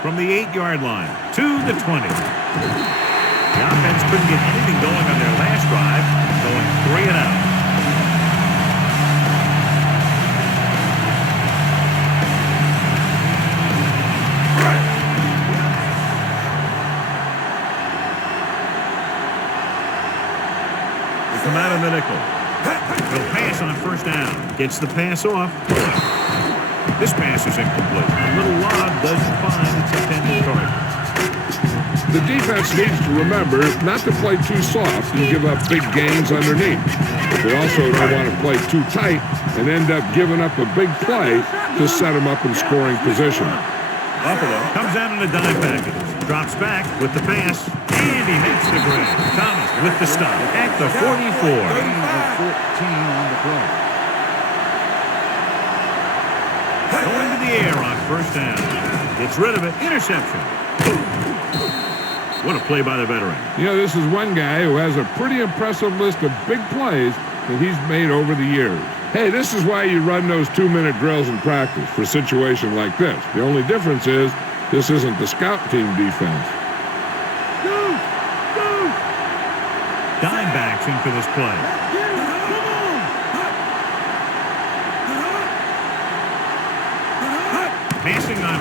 From the 8-yard line to the 20. The offense couldn't get anything going on their last drive, going 3 and out. Come out of the nickel. He'll pass on 1st down. Gets the pass off. This pass is incomplete. A little lob doesn't find its intended target. The defense needs to remember not to play too soft and give up big gains underneath. But they also don't want to play too tight and end up giving up a big play to set them up in scoring position. Buffalo comes out in a dime package. Drops back with the pass. And he makes the grab. Thomas with the stop at the 44. 14 on the play. Going to the air on 1st down. Gets rid of it. Interception. What a play by the veteran. You know, this is one guy who has a pretty impressive list of big plays that he's made over the years. Hey, this is why you run those 2-minute drills in practice for a situation like this. The only difference is this isn't the scout team defense. Dime backs into this play.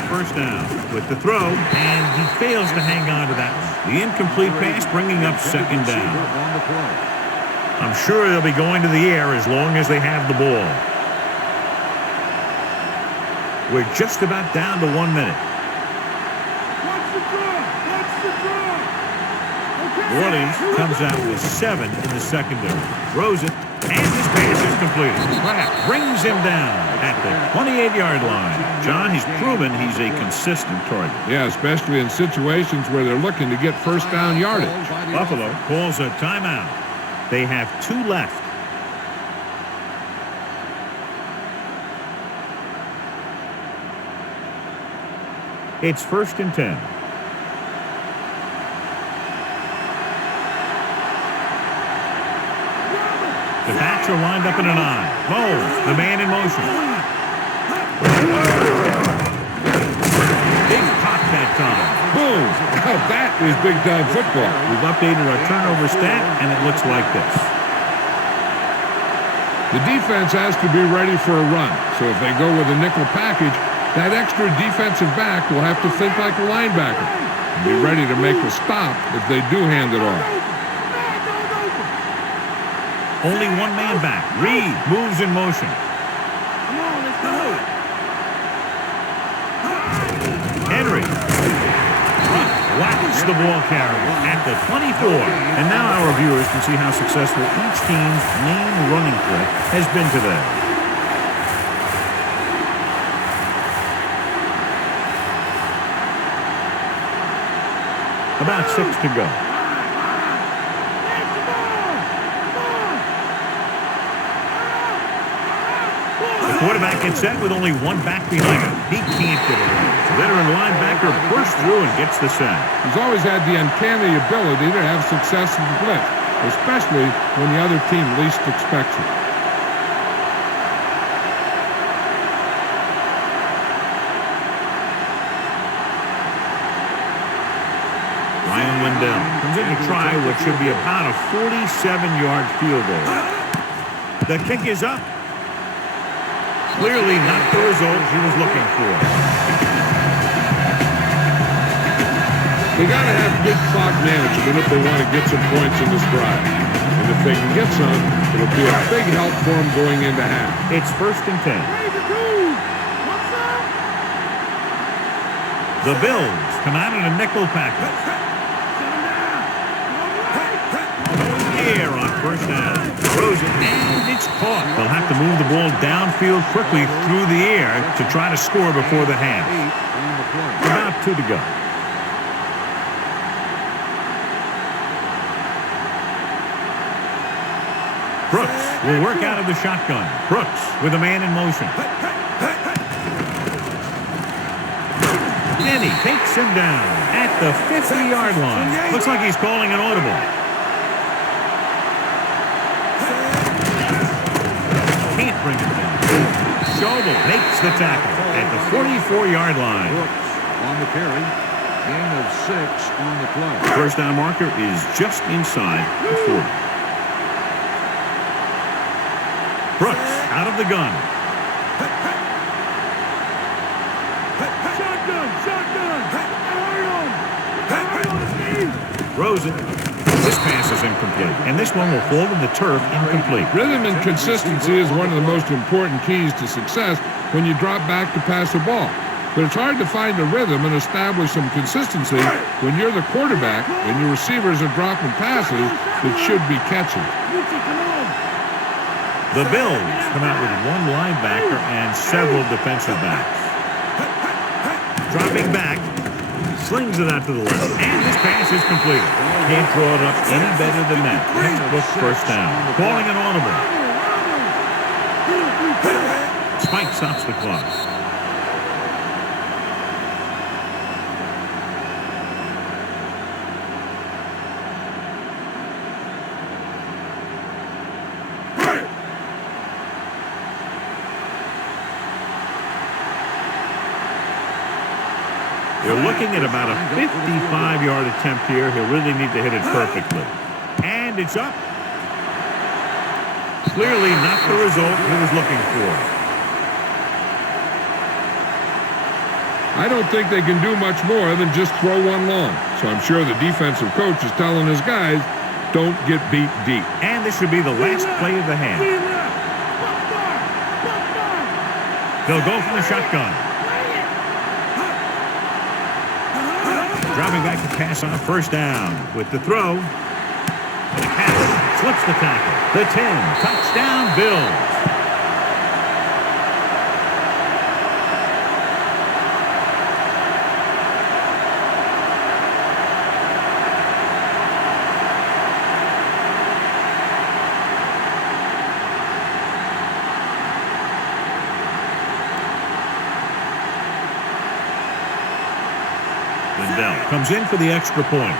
first down with the throw, and he fails to hang on to that one. The incomplete pass bringing up second down. On the play. I'm sure they'll be going to the air as long as they have the ball. We're just about down to 1 minute. Watch the draw. Watch the draw. Okay. New Orleans comes out with 7 in the secondary. Throws it, and this pass is completed. Brings him down at the 28-yard line. John, he's proven he's a consistent target. Yeah, especially in situations where they're looking to get first down yardage. Buffalo calls a timeout. They have 2 left. It's 1st and 10. The backs are lined up in an eye. Bowles, the man in motion. Big pop that time. Boom! Now that is big-time football. We've updated our turnover stat, and it looks like this. The defense has to be ready for a run. So if they go with a nickel package, that extra defensive back will have to think like a linebacker and be ready to make a stop if they do hand it off. Only one man back. Reed moves in motion. Come on, let's go. Henry whacks the ball carrier at the 24. And now our viewers can see how successful each team's main running play has been today. About 6 to go. The quarterback gets set with only one back behind him. He can't get it. The veteran linebacker bursts through and gets the sack. He's always had the uncanny ability to have success in the blitz, especially when the other team least expects it. Ryan Lindell comes in to try what should be about a 47-yard field goal. The kick is up. Clearly not the result he was looking for. They got to have good clock management if they want to get some points in this drive. And if they can get some, it'll be a big help for them going into half. It's 1st and 10. The Bills come out in a nickel package. Here on first down. Throws it, and it's caught. They'll have to move the ball downfield quickly through the air to try to score before the half. About 2 to go. Brooks will work out of the shotgun. Brooks with a man in motion. And he takes him down at the 50-yard line. Looks like he's calling an audible. Can't bring him down. Schobel makes the tackle at the 44-yard line. On the carry. Gain of 6 on the play. First down marker is just inside the 40. Brooks out of the gun. Throws it. This pass is incomplete, and this one will fall to the turf incomplete. Rhythm and consistency is one of the most important keys to success when you drop back to pass the ball. But it's hard to find a rhythm and establish some consistency when you're the quarterback and your receivers are dropping passes that should be catching. The Bills come out with one linebacker and several defensive backs. Dropping back, slings it out to the left, and this pass is completed. Can't draw it up any better than that. Textbook first down. Calling an audible. Spike stops the clock. They're looking at about a 55-yard attempt here. He'll really need to hit it perfectly. And it's up. Clearly not the result he was looking for. I don't think they can do much more than just throw one long. So I'm sure the defensive coach is telling his guys, don't get beat deep. And this should be the last play of the half. They'll go from the shotgun. Dropping back to pass on a first down. With the throw. And a catch. Slips the tackle. The 10. Touchdown Bills. Comes in for the extra point.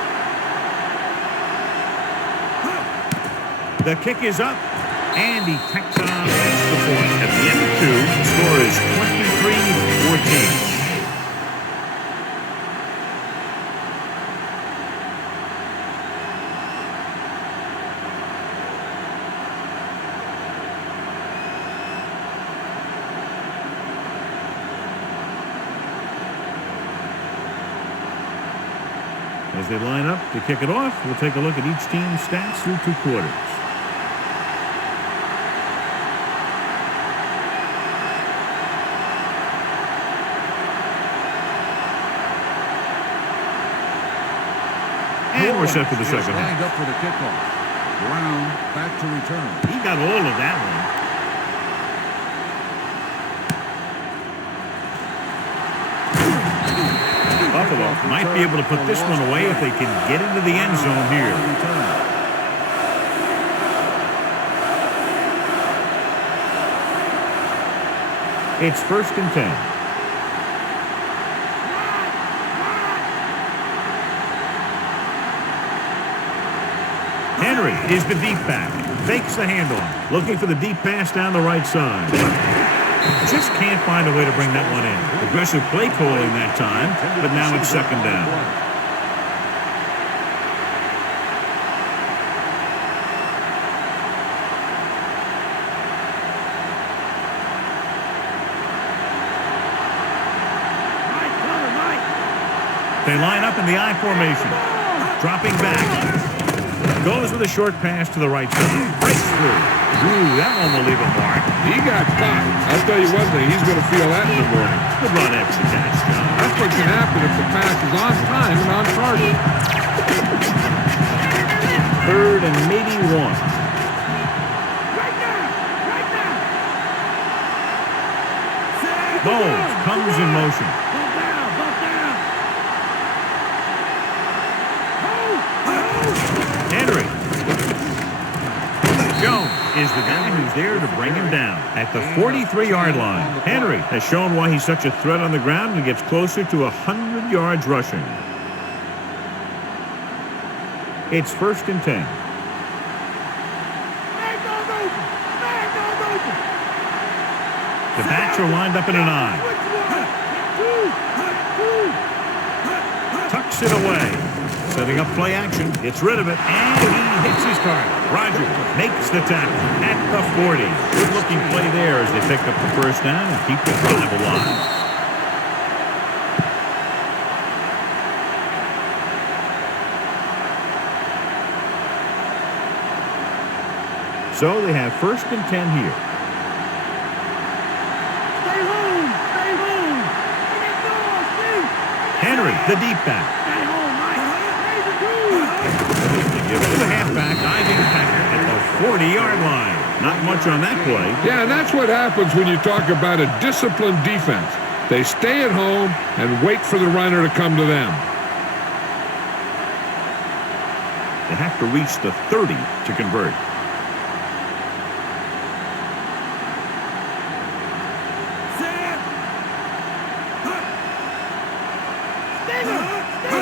The kick is up, and he tacks on the extra point. At the end of 2, the score is 23-14. As they line up to kick it off, we'll take a look at each team's stats through 2 quarters. And we're set for the second half. Lined up for the kickoff. Brown back to return. He got all of that one. Buffalo might be able to put this one away if they can get into the end zone here. It's 1st and 10. Henry is the deep back. Fakes the handoff. Looking for the deep pass down the right side. Just can't find a way to bring that one in. Aggressive play calling that time, but now it's 2nd down. They line up in the I formation. Dropping back. Goes with a short pass to the right side. Breaks through. Ooh, that one will leave a mark. He got caught. I'll tell you one thing, he's going to feel that in the morning. Good run after the catch, John. That's what can happen if the pass is on time and on target. 3rd and maybe 1. Bowles comes in motion. Henry. Jones is the guy who's there to bring him down at the 43-yard line. Henry has shown why he's such a threat on the ground and gets closer to 100 yards rushing. It's 1st and 10. The backs are lined up in an I. Tucks it away. Setting up play action, gets rid of it, and he hits his target. Rogers makes the tackle at the 40. Good-looking play there as they pick up the first down and keep the drive alive. So they have 1st and 10 here. Stay home! Stay home! Henry, the deep back. They give it to the halfback, diving tackle at the 40-yard line. Not much on that play. Yeah, and that's what happens when you talk about a disciplined defense. They stay at home and wait for the runner to come to them. They have to reach the 30 to convert.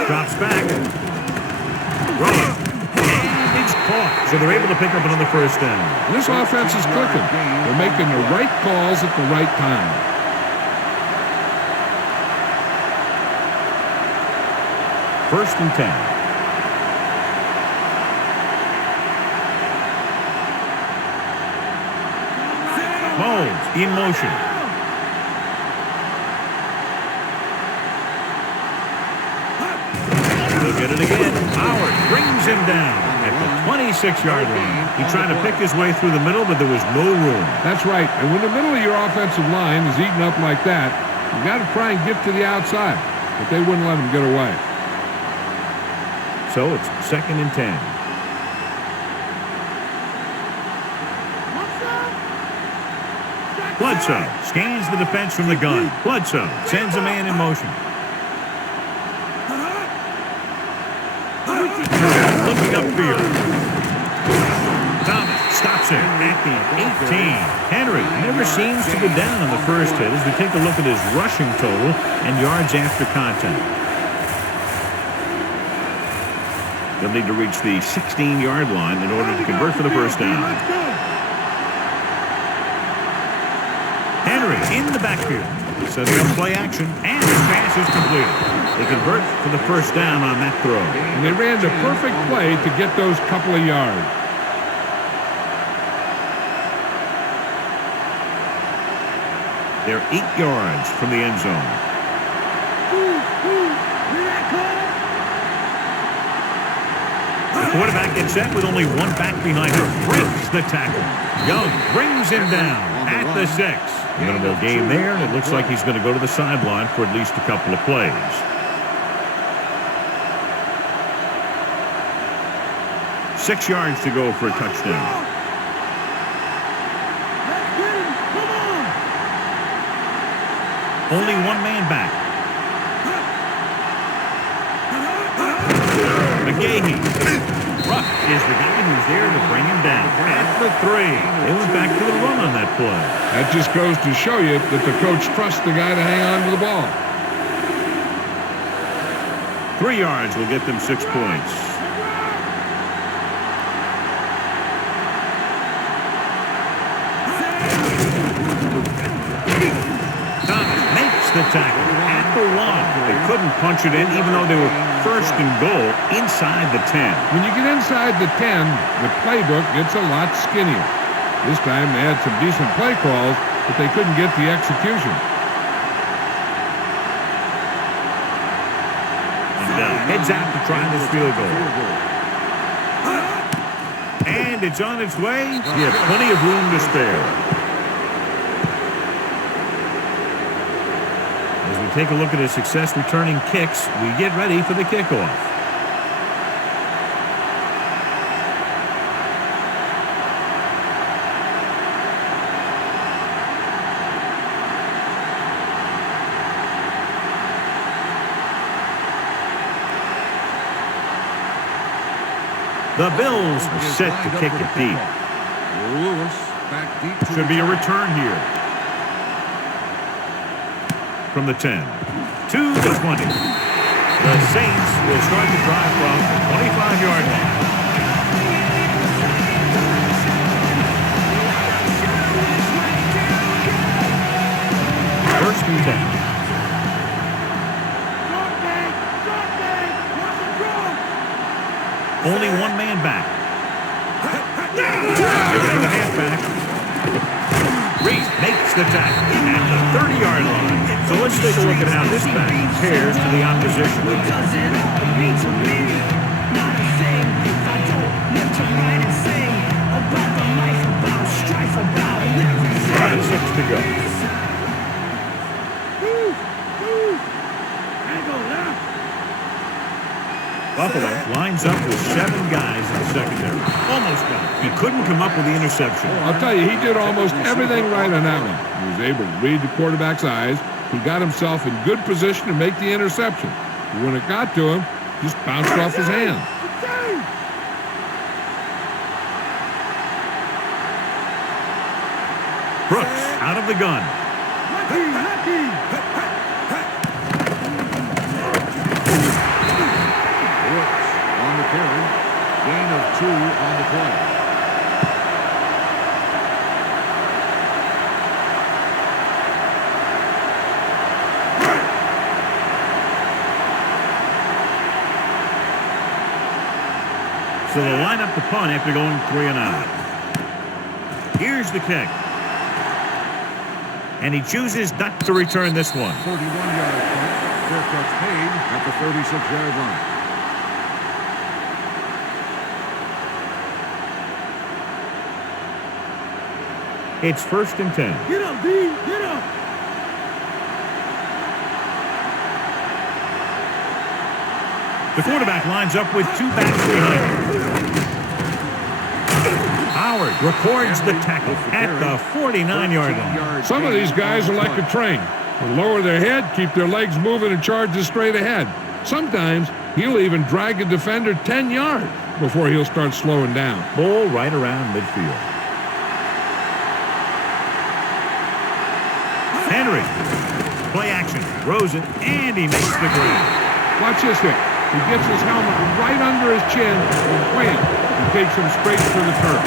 Drops back. Rolling. And it's caught. So they're able to pick up another first down. This offense is clicking. They're making the right calls at the right time. First and 10. Bowles in motion. get it again. Howard brings him down at the 26-yard line. He tried to pick his way through the middle, but there was no room. That's right. And when the middle of your offensive line is eaten up like that, you got to try and get to the outside. But they wouldn't let him get away. So it's 2nd and 10. Bledsoe scans the defense from the gun. Bledsoe sends a man in motion. Looking upfield. Thomas stops it at the 18. Henry never seems to go down on the first hit as we take a look at his rushing total and yards after contact. They'll need to reach the 16-yard line in order to convert for the first down. Henry in the backfield. Setting up play action, and his pass is completed. They convert for the first down on that throw. And they ran the perfect play to get those couple of yards. They're 8 yards from the end zone. The quarterback gets set with only one back behind him. Breaks the tackle. Young brings him down at the 6. Minimal game there, and it looks like he's going to go to the sideline for at least a couple of plays. Six yards to go for a touchdown. Only one man back. McGahee. Ruck is the guy who's there to bring him down at the 3. They went back to the run on that play. That just goes to show you that the coach trusts the guy to hang on to the ball. 3 yards will get them 6 points. Thomas makes the tackle at the 1. They couldn't punch it in even though they were first and goal inside the 10. When you get inside the 10, the playbook gets a lot skinnier. This time they had some decent play calls, but they couldn't get the execution. And heads out to try this field goal. And it's on its way. He has plenty of room to spare. As we take a look at his success returning kicks, we get ready for the kickoff. The Bills are set to kick it deep. Lewis back deep. Should be a return here. From the 10 to the 20. The Saints will start to drive from the 25-yard line. First and 10. Only one man back. Giving to the halfback. Reed makes the tackle at the 30-yard line. So let's take a look at how this back compares to the opposition. About 6 to go. Buffalo lines up with 7 guys in the secondary. Almost got it. He couldn't come up with the interception. I'll tell you, he did almost everything right on that one. He was able to read the quarterback's eyes. He got himself in good position to make the interception. But when it got to him, just bounced off his hand. Brooks out of the gun. On the carry. Gain of 2 on the play. So they'll line up the punt after going 3 and out. Here's the kick. And he chooses not to return this one. 31-yard punt. Fair catch paid at the 36-yard line. It's 1st and 10. Get up, D. Get up. The quarterback lines up with 2 backs behind him. Howard records the tackle at the 49-yard line. Some of these guys are like a train. They'll lower their head, keep their legs moving, and charge straight ahead. Sometimes he'll even drag a defender 10 yards before he'll start slowing down. Ball right around midfield. Henry. Play action. Throws it, and he makes the grab. Watch this hit. He gets his helmet right under his chin, and wham, he takes him straight to the turf.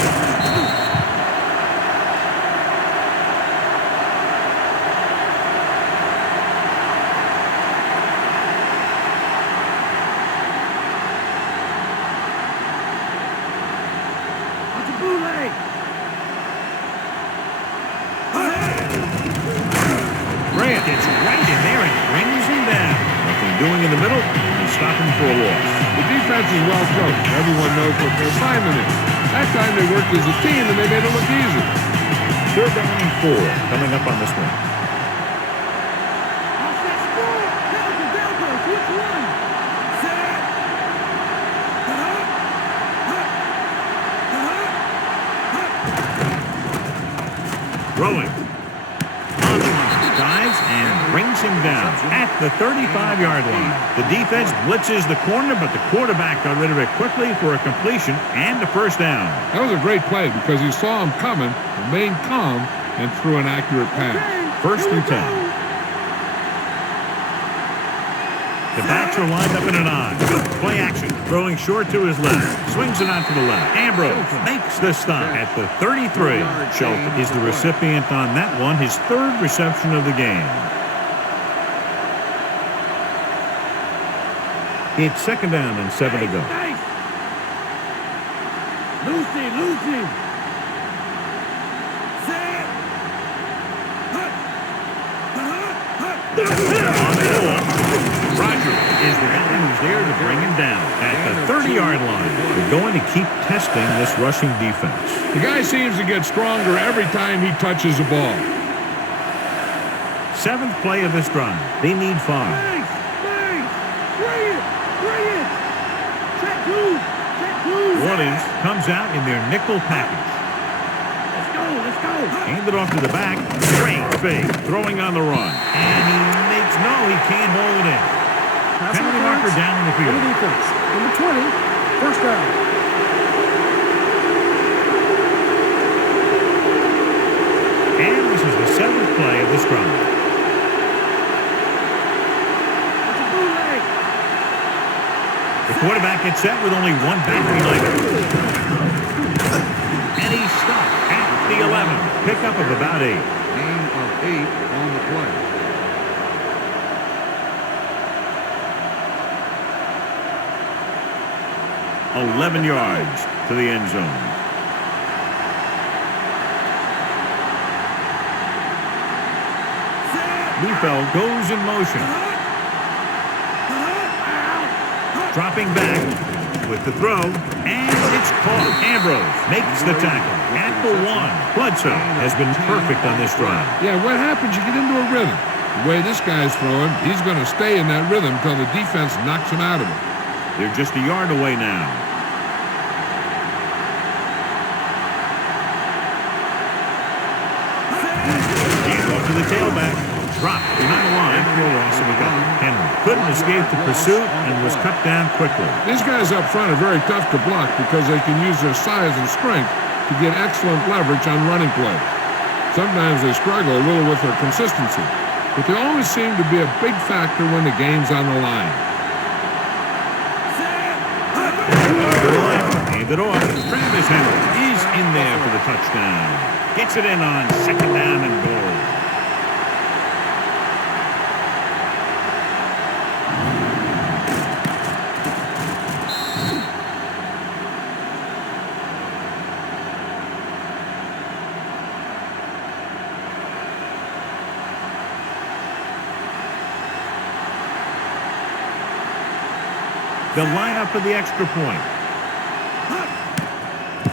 Grant gets right in there and brings him down. Nothing doing in the middle. He's stopping for a loss. The defense is well coached. Everyone knows what their assignment is. That time they worked as a team and they made it look easy. 3rd down and 4 coming up on this one. Offset score. Delta. Which one? Set. Throwing. On the line. Dives and brings him down at the 35-yard line. The defense blitzes the corner, but the quarterback got rid of it quickly for a completion and a 1st down. That was a great play because he saw him coming, remained calm, and threw an accurate pass. 1st and 10. The backs are lined up in an I. Play action. Throwing short to his left. Swings it on to the left. Ambrose makes the stop at the 33. Shelton is the recipient on that one. His 3rd reception of the game. It's 2nd down and 7 to go. Nice. Lucy. Set. On the ball. Roger is the guy who's there to bring him down at the 30-yard line. They're going to keep testing this rushing defense. The guy seems to get stronger every time he touches the ball. 7th play of this drive. They need 5. Nice. Bring it. Check two. Warnings comes out in their nickel package. Let's go. Hand it off to the back. Great fake. Throwing on the run. And he can't hold it in. Penalty marker down in the field. Defense. Number 20. 1st down. And this is the 7th play of this drive. That's a bootleg. The quarterback gets set with only 1 back behind him. And he's stopped at the 11. Pickup of about 8. Gain of 8 on the play. 11 yards to the end zone. Neufeld goes in motion. Dropping back with the throw, and it's caught. Ambrose makes the tackle at the 1. Bledsoe has been perfect on this drive. Yeah, what happens? You get into a rhythm. The way this guy's throwing, he's going to stay in that rhythm until the defense knocks him out of it. They're just a yard away now. Hand off to the tailback. Dropped behind the line for a loss of a couple. Henry couldn't escape the pursuit and was cut down quickly. These guys up front are very tough to block because they can use their size and strength to get excellent leverage on running plays. Sometimes they struggle a little with their consistency, but they always seem to be a big factor when the game's on the line. Hand it off. Travis Henry is in there for the touchdown. Gets it in on 2nd down and goal. The lineup for the extra point.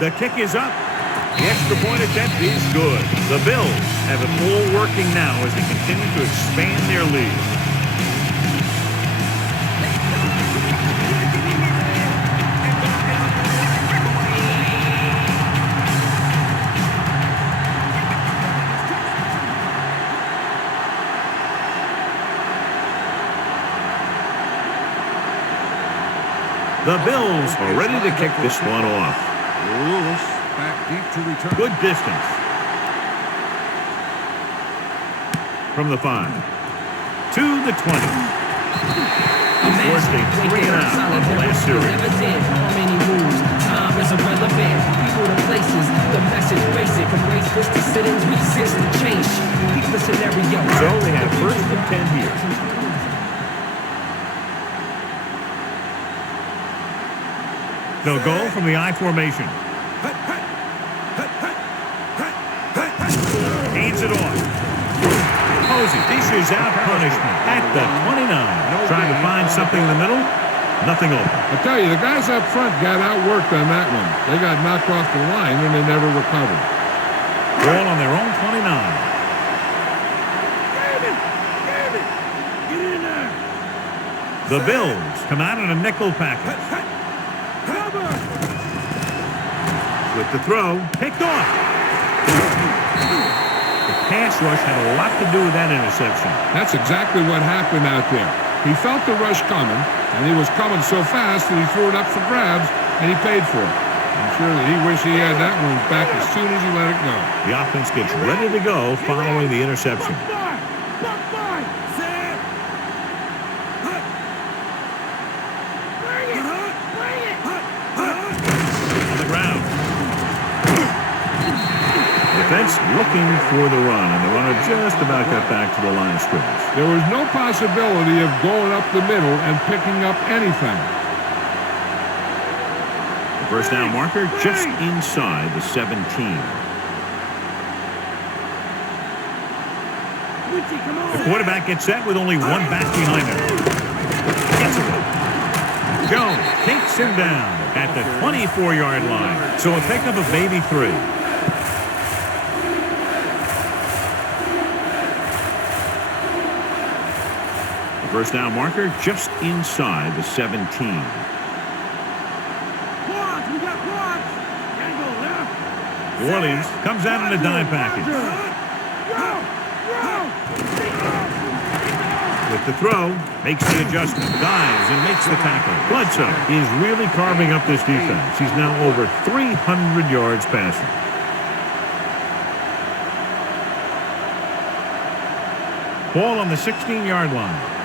The kick is up. The extra point attempt is good. The Bills have it all working now as they continue to expand their lead. The Bills are ready to kick this one off. Lewis back deep to return. Good distance. From the 5. To the 20. Forced a 3 and out on the last series. How many moves? Time is irrelevant. People to places. The message basic. Embrace this to sit-ins. Resist the change. Keep the scenario. So they have first and 10 here. They'll go from the I formation. Hands it off. Posey dishes out punishment at the 29. Trying to find something in the middle. Nothing open. I tell you, the guys up front got outworked on that one. They got knocked off the line and they never recovered. Ball on their own 29. Get in there. The Bills come out in a nickel package. With the throw, picked off. The pass rush had a lot to do with that interception. That's exactly what happened out there. He felt the rush coming, and he was coming so fast that he threw it up for grabs, and he paid for it. I'm sure that he wished he had that one back as soon as he let it go. The offense gets ready to go following the interception. Looking for the run, and the runner just about got back to the line of scrimmage. There was no possibility of going up the middle and picking up anything. The first down marker just inside the 17. The quarterback gets set with only one back behind him. Gets it. Jones takes him down at the 24-yard line. So a pickup of maybe 3. First down marker just inside the 17. Quads, we got quads. Gotta go left. New Orleans comes out in a dime package. With the throw, makes the adjustment, dives, and makes the tackle. Bledsoe is really carving up this defense. He's now over 300 yards passing. Ball on the 16-yard line.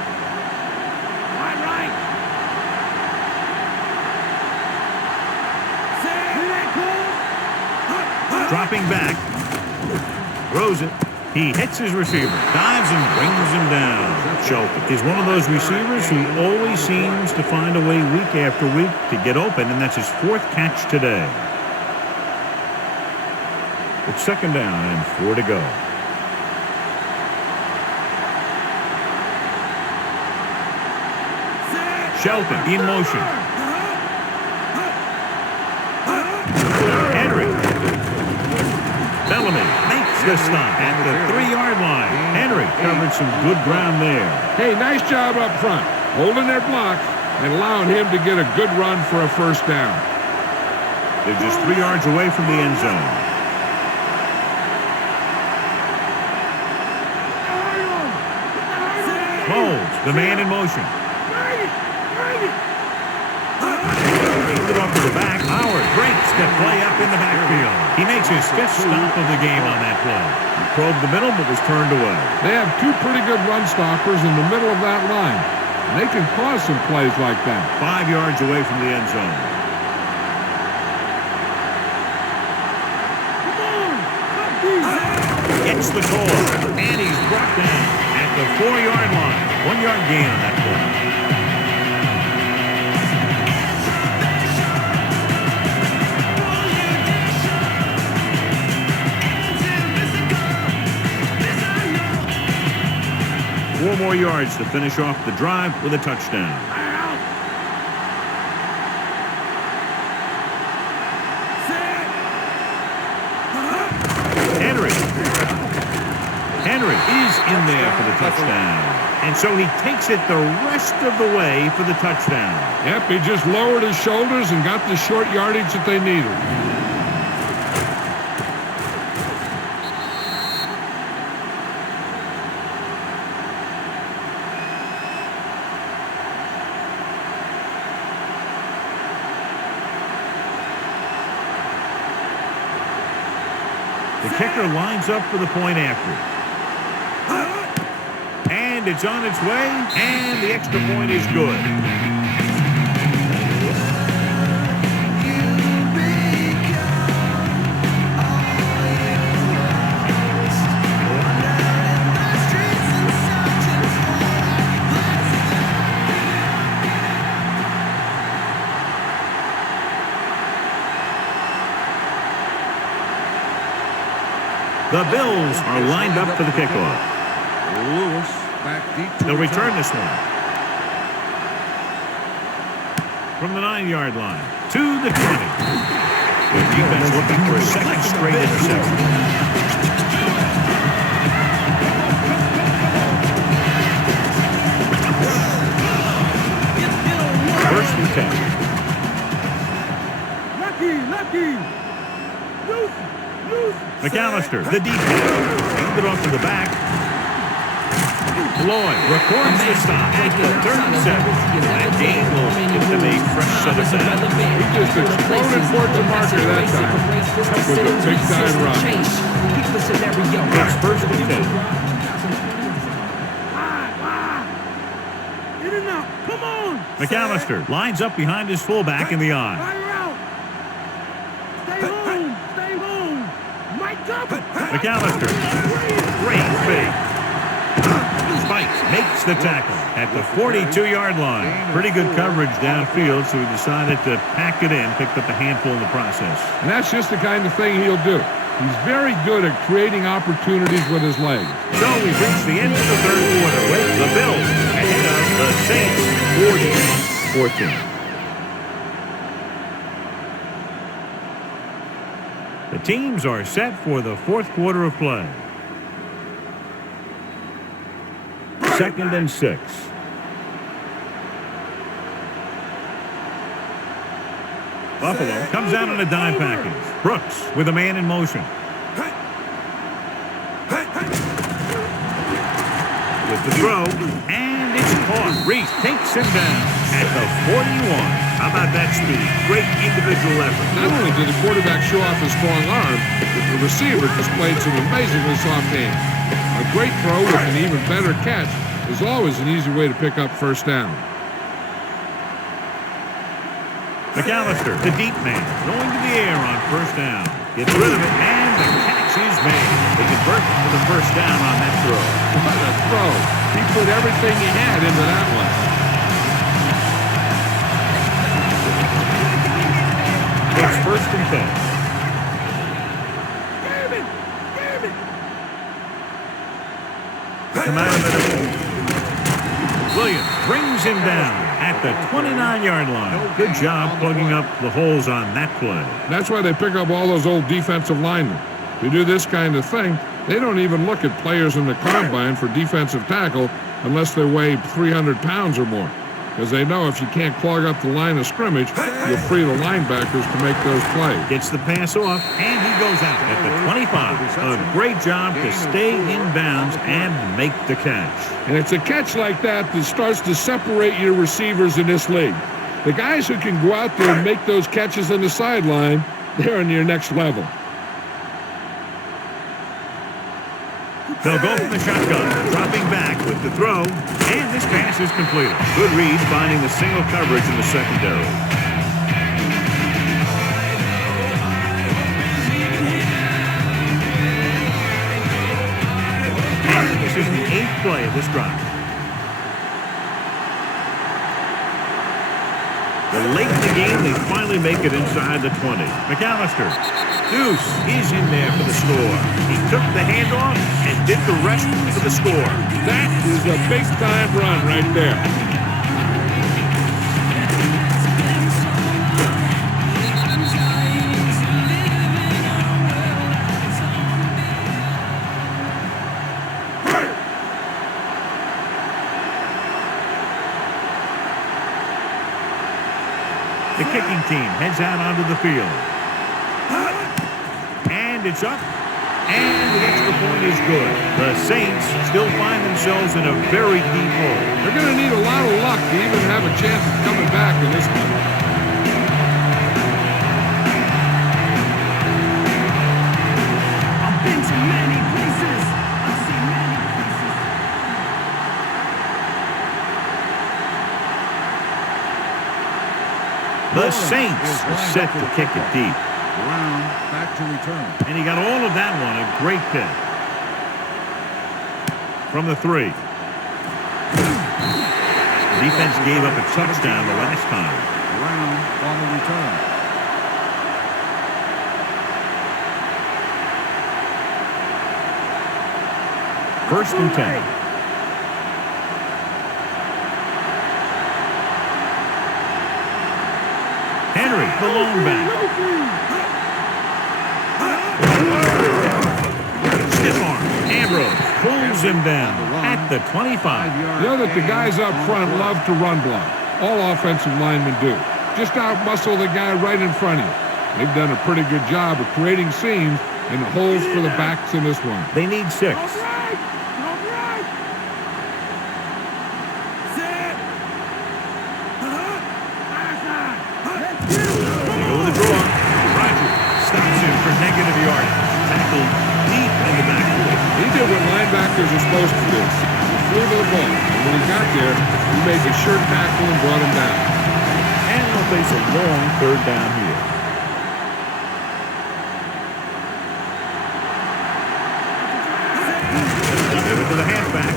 Dropping back. Throws it. He hits his receiver. Dives and brings him down. Shelton is one of those receivers who always seems to find a way week after week to get open, and that's his 4th catch today. It's second down and 4 to go. Shelton in motion. Bellamy makes the stop at the 3-yard line. Henry covered some good ground there. Hey, nice job up front, holding their blocks and allowing him to get a good run for a first down. They're just 3 yards away from the end zone. Moles, the man in motion. It off to the back. Howard breaks the play up in the backfield. He makes his 5th stop of the game on that play. He probed the middle but was turned away. They have 2 pretty good run stoppers in the middle of that line. And they can cause some plays like that. 5 yards away from the end zone. Gets the call, and he's brought down at the 4-yard line. 1-yard gain on that play. Four more yards to finish off the drive with a touchdown. Henry is in there for the touchdown. And so he takes it the rest of the way for the touchdown. Yep, he just lowered his shoulders and got the short yardage that they needed. The kicker lines up for the point after. And it's on its way, and the extra point is good. The Bills are lined up for the kickoff. Lewis back deep. They'll return this one. From the 9-yard line to the 20. The defense looking for a second straight interception. First and 10. Lucky. McAllister, the defense. Hand it off to the back. Lloyd records the stop at the 37. That game will give them a fresh set of downs. He just exploded towards the marker that time. That was a big-time run. It's first and 10. In and out. Come on. McAllister lines up behind his fullback in the eye. Fire out. Stay home. Mike up. McAllister, great fake. Spikes makes the tackle at the 42-yard line. Pretty good coverage downfield, so he decided to pack it in, picked up a handful in the process. And that's just the kind of thing he'll do. He's very good at creating opportunities with his legs. So we've reached the end of the third quarter with the Bills ahead of the Saints 40-14. The teams are set for the fourth quarter of play. 2nd and 6. Buffalo comes out on a dime package. Brooks with a man in motion. With the throw, and it's caught. Reese takes him down at the 41. How about that speed? Great individual effort. Not only did the quarterback show off his strong arm, but the receiver displayed some amazingly soft hands. A great throw with an even better catch is always an easy way to pick up first down. McAllister, the deep man, going to the air on first down. Gets rid of it, and the catch is made. They convert for the first down on that throw. What a throw. He put everything he had into that one. It's first and 10. Come out of the Williams brings him down at the 29-yard line. Good job plugging up the holes on that play. That's why they pick up all those old defensive linemen. If you do this kind of thing, they don't even look at players in the combine for defensive tackle unless they weigh 300 pounds or more. Because they know if you can't clog up the line of scrimmage, you'll free the linebackers to make those plays. Gets the pass off, and he goes out at the 25. A great job to stay in bounds and make the catch. And it's a catch like that that starts to separate your receivers in this league. The guys who can go out there and make those catches on the sideline, they're on your next level. They'll go from the shotgun, dropping back with the throw, and this pass is completed. Good read, finding the single coverage in the secondary. And this is the 8th play of this drive. Late in the game, they finally make it inside the 20. McAllister, Deuce is in there for the score. He took the handoff and did the rest for the score. That is a big-time run right there. The kicking team heads out onto the field. And it's up. And the extra point is good. The Saints still find themselves in a very deep hole. They're going to need a lot of luck to even have a chance of coming back in this one. I've been to many places. I've seen many places. The Saints are set to kick it deep. Brown back to return. And he got all of that one. A great pick. From the 3. Defense gave up a touchdown the last time. Brown on the return. First and 10. Henry, the lone back. Stiff arm. Ambrose pulls him down at the 25. You know that the guys up front love to run block. All offensive linemen do. Just out-muscle the guy right in front of you. They've done a pretty good job of creating seams and holes for the backs in this one. They need 6. Negative yardage. Tackled deep in the backfield. He did what linebackers are supposed to do. He flew to the ball. And when he got there, he made the sure tackle and brought him down. And they'll face a long third down here. Give it to the halfback.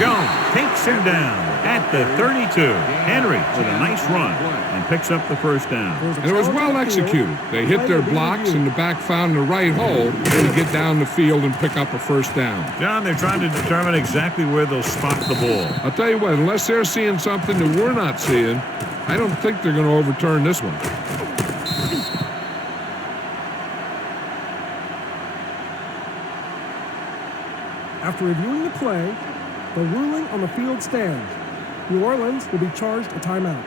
Jones takes him down at the 32. Henry with a nice run and picks up the first down. And it was well executed. They hit their blocks and the back found the right hole to get down the field and pick up a first down. John, they're trying to determine exactly where they'll spot the ball. I'll tell you what, unless they're seeing something that we're not seeing, I don't think they're going to overturn this one. After reviewing the play, the ruling on the field stands. New Orleans will be charged a timeout.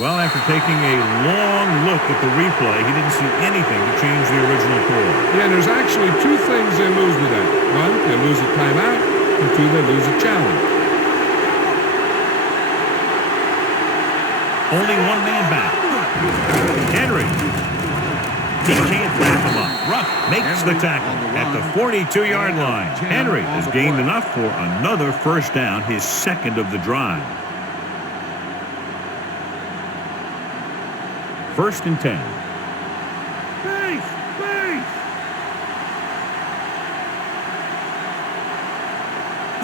Well, after taking a long look at the replay, he didn't see anything to change the original call. Yeah, and there's actually 2 things they lose with that. 1, they lose a timeout, and 2, they lose a challenge. Only one man back. Henry. He can't wrap him up. Ruff makes the tackle at the 42-yard line. Henry has gained enough for another first down, his second of the drive. First and 10.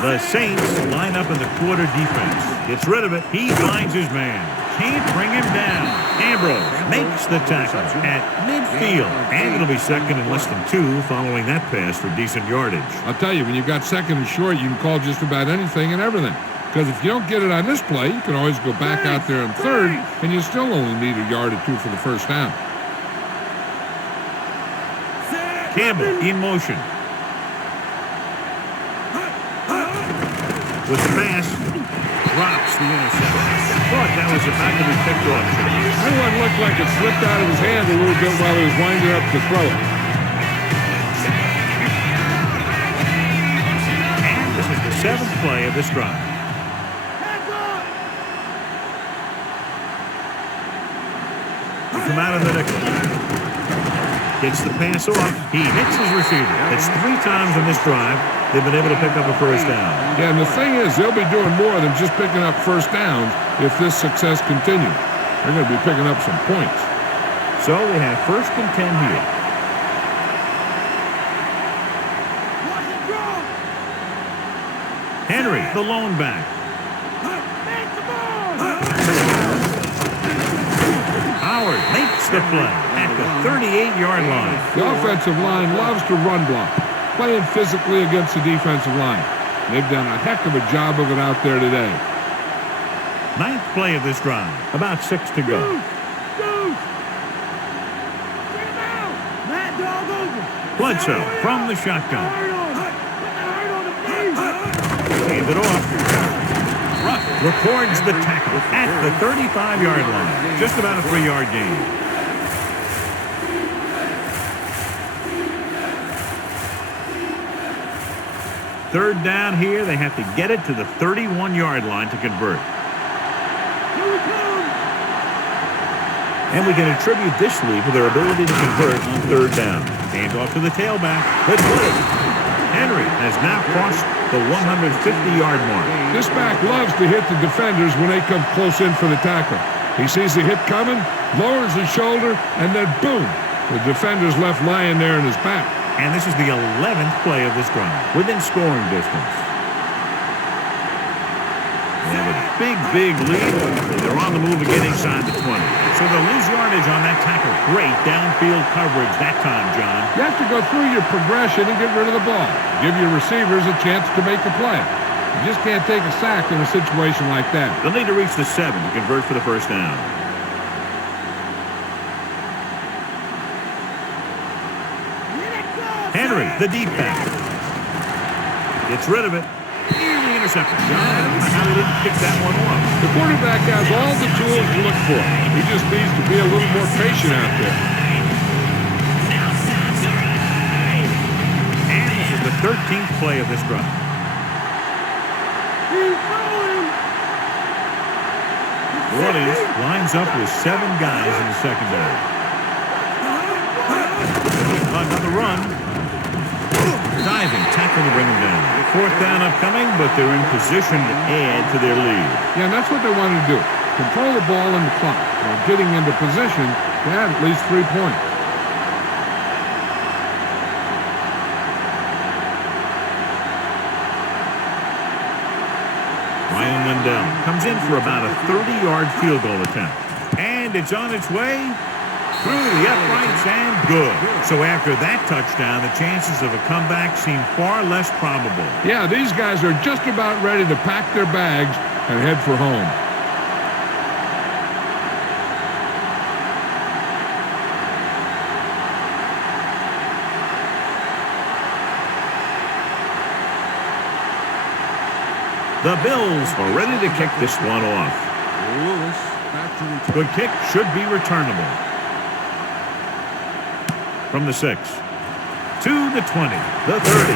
The Saints line up in the quarter defense. Gets rid of it. He finds his man. Can't bring him down. Ambrose makes the tackle at midfield. And it'll be second and less than 2 following that pass for decent yardage. I'll tell you, when you've got second and short, you can call just about anything and everything. Because if you don't get it on this play, you can always go back out there on third, and you still only need a yard or 2 for the first down. Campbell in motion. With the pass, drops the interception. Thought that was about to be picked off. That one looked like it slipped out of his hand a little bit while he was winding up to throw it. And this is the 7th play of this drive. They come out of the nickel. Gets the pass off. He hits his receiver. It's 3 times in this drive they've been able to pick up a first down. Yeah, and the thing is, they'll be doing more than just picking up first downs if this success continues. They're going to be picking up some points. So they have first and 10 here. Henry, the lone back. Howard makes the play at the 38-yard line. The offensive line loves to run block, playing physically against the defensive line. They've done a heck of a job of it out there today. 9th play of this drive. About 6 to go. Bledsoe from the shotgun. Hand it off. records the tackle at the 35-yard line. Just about a 3-yard gain. Third down here. They have to get it to the 31-yard line to convert. And we can attribute this lead to their ability to convert on third down. Hands off to the tailback. Let's put it. Henry has now crossed the 150-yard mark. This back loves to hit the defenders when they come close in for the tackle. He sees the hit coming, lowers his shoulder, and then boom, the defender's left lying there in his back. And this is the 11th play of this drive, within scoring distance. They have a big lead. They're on the move again inside the 20. So they'll lose yardage on that tackle. Great downfield coverage that time, John. You have to go through your progression and get rid of the ball. Give your receivers a chance to make a play. You just can't take a sack in a situation like that. They'll need to reach the 7 to convert for the first down. Henry, the deep pass. Gets rid of it. Nearly intercepted. John, I don't know how they didn't pick that one off. The quarterback has all the tools to look for. He just needs to be a little more patient out there. And this is the 13th play of this drive. New Orleans lines up with 7 guys in the secondary. On the run. Diving tackle to bring them down. Fourth down upcoming, but they're in position to add to their lead. Yeah, and that's what they want to do. Control the ball and the clock. They're getting into position to add at least 3 points. Ryan Lindell comes in for about a 30-yard field goal attempt. And it's on its way through the uprights and good. So after that touchdown, the chances of a comeback seem far less probable. Yeah, these guys are just about ready to pack their bags and head for home. The Bills are ready to kick this one off. Good kick should be returnable. From the 6 to the 20, the 30.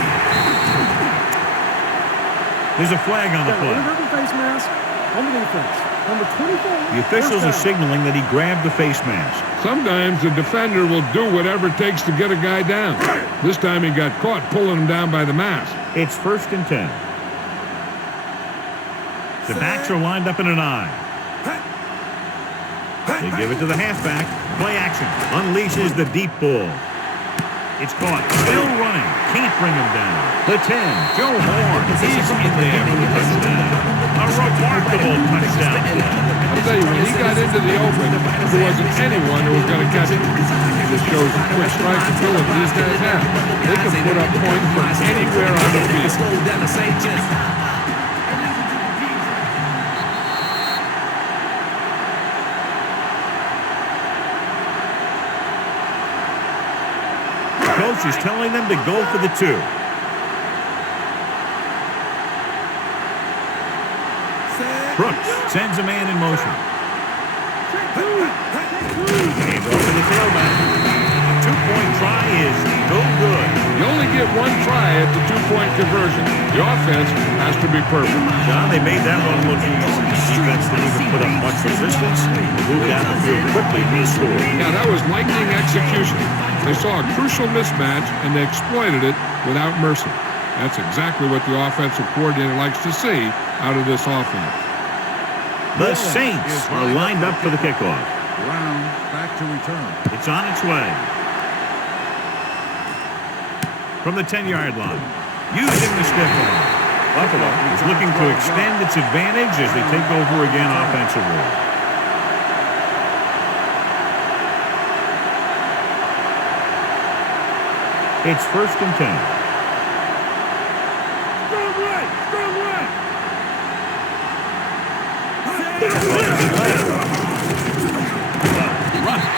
There's a flag on the play. Face mask on the defense. Number 24. The officials are signaling that he grabbed the face mask. Sometimes the defender will do whatever it takes to get a guy down. This time he got caught pulling him down by the mask. It's 1st and 10. The backs are lined up in an I. They give it to the halfback. Play action. Unleashes the deep ball. It's caught. Still running. Can't bring him down. The 10. Joe Horn is in there for the touchdown. A remarkable touchdown. I'll tell you, when he got into the open, there wasn't anyone who was going to catch him. It just shows the quick strike ability these guys have. They can put up points from anywhere on the field. Coach is telling them to go for the 2. Brooks sends a man in motion. Hands off to the tailback. A 2-point try is no good. You only get 1 try at the 2-point conversion. The offense has to be perfect. John, they made that one look easy. The defense didn't even put up much resistance. They moved down the field quickly to score. Yeah, that was lightning execution. They saw a crucial mismatch, and they exploited it without mercy. That's exactly what the offensive coordinator likes to see out of this offense. The Saints are lined up for the kickoff. Brown back to return. It's on its way. From the 10-yard line. Using the stiff arm. Buffalo is looking to extend its advantage as they take over again offensively. It's 1st and 10. Strong right! Strong right!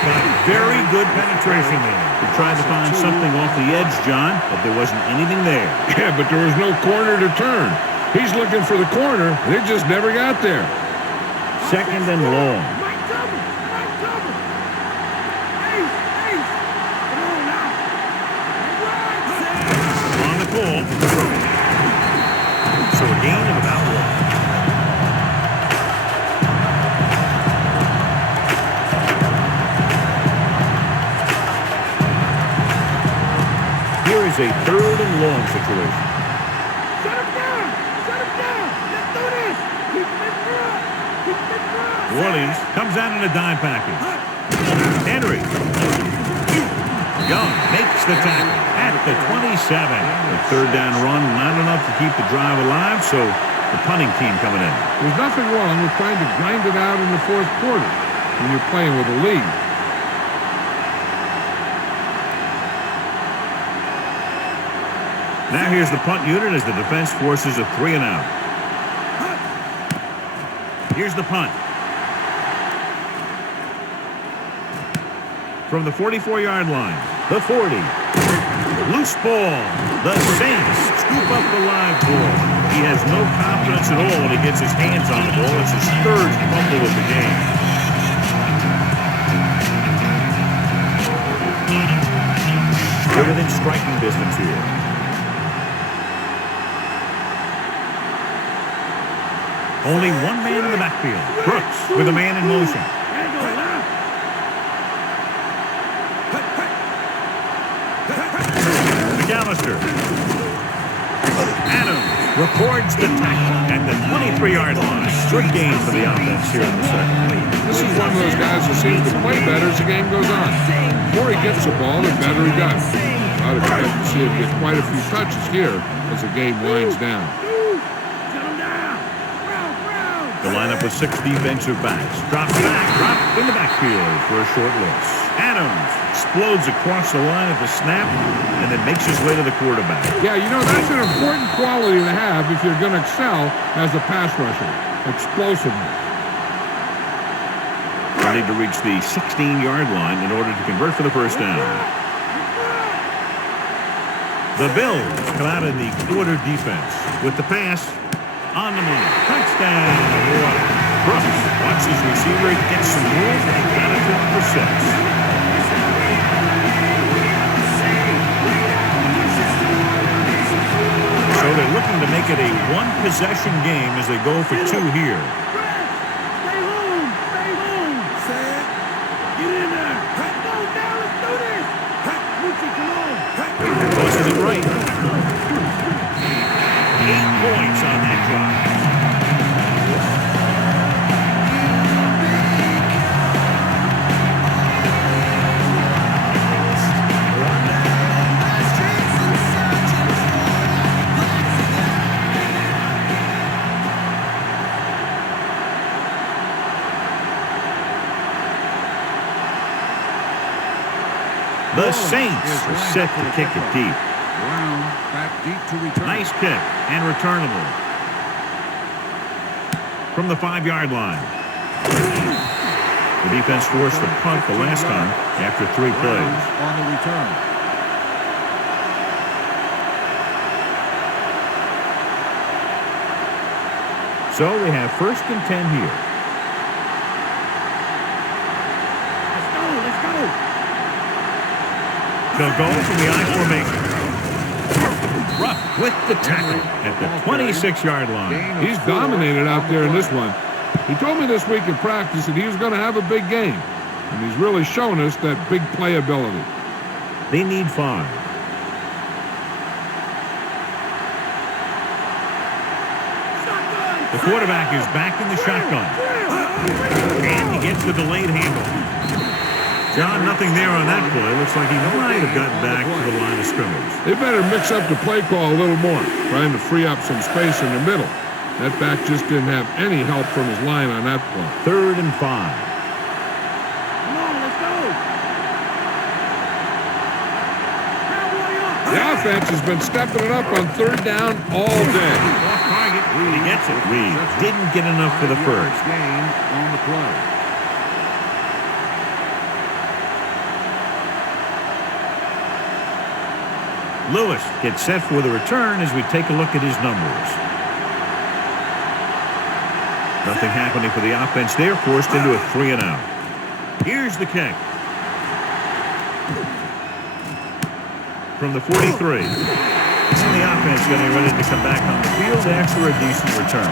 Got very good penetration there. He tried to find something off the edge, John, but there wasn't anything there. Yeah, but there was no corner to turn. He's looking for the corner, and it just never got there. Second and long. Mike cover! Mike cover! Ace! Ace! Come on now! On the call. So a gain of about 1. Here is a third and long situation. Shut him down! Shut him down! Let's do this! Keep it run! Keep it run! Orleans comes out in a dime package. Henry. Young makes the tackle at the 27. The third down run, not enough to keep the drive alive, so the punting team coming in. There's nothing wrong with trying to grind it out in the fourth quarter when you're playing with a lead. Now here's the punt unit as the defense forces a 3 and out. Here's the punt. From the 44-yard line, the 40. Loose ball. The Saints scoop up the live ball. He has no confidence at all when he gets his hands on the ball. It's his third fumble of the game. They're within striking distance here. Only one man in the backfield. Brooks with a man in motion. McAllister. Adams records the tackle at the 23-yard line. Good game for the offense here in the second. This is one of those guys who seems to play better as the game goes on. The more he gets the ball, the better he does. I'd expect to see him get quite a few touches here as the game winds down. The lineup with 6 defensive backs. Drops back, dropped in the backfield for a short loss. Adams explodes across the line at the snap and then makes his way to the quarterback. Yeah, you know, that's an important quality to have if you're going to excel as a pass rusher. Explosiveness. They need to reach the 16-yard line in order to convert for the first down. The Bills come out in the quarter defense with the pass. On the money. Touchdown. Brooks watches his receiver, gets some room, and got it for 6. So they're looking to make it a one-possession game as they go for 2 here. Stay home! Stay home! Sam, get in there! Come on now, let's do this! Richie, come on! Tosses it right. 8 points on that drive. The Saints are set to kick it deep. Brown back deep to return. Nice kick and returnable. From the 5-yard line. The defense forced the punt the last time after 3 plays. On the return. So we have 1st and 10 here. Let's go! They'll go from the I formation. Ruff with the tackle at the 26-yard line. He's dominated out there in this one. He told me this week in practice that he was going to have a big game. And he's really shown us that big playability. They need 5. The quarterback is back in the shotgun. And he gets the delayed handle. John, nothing there on that play. Looks like he might have gotten back to the line of scrimmage. They better mix up the play call a little more, trying to free up some space in the middle. That back just didn't have any help from his line on that play. 3rd and 5. Come on, let's go! The offense has been stepping it up on 3rd down all day. Off target. He gets it. Reed didn't get enough for the first. Gain on the play. Lewis gets set for the return as we take a look at his numbers. Nothing happening for the offense there, forced into a 3-and-out. Here's the kick. From the 43. And the offense getting ready to come back on the field after a decent return.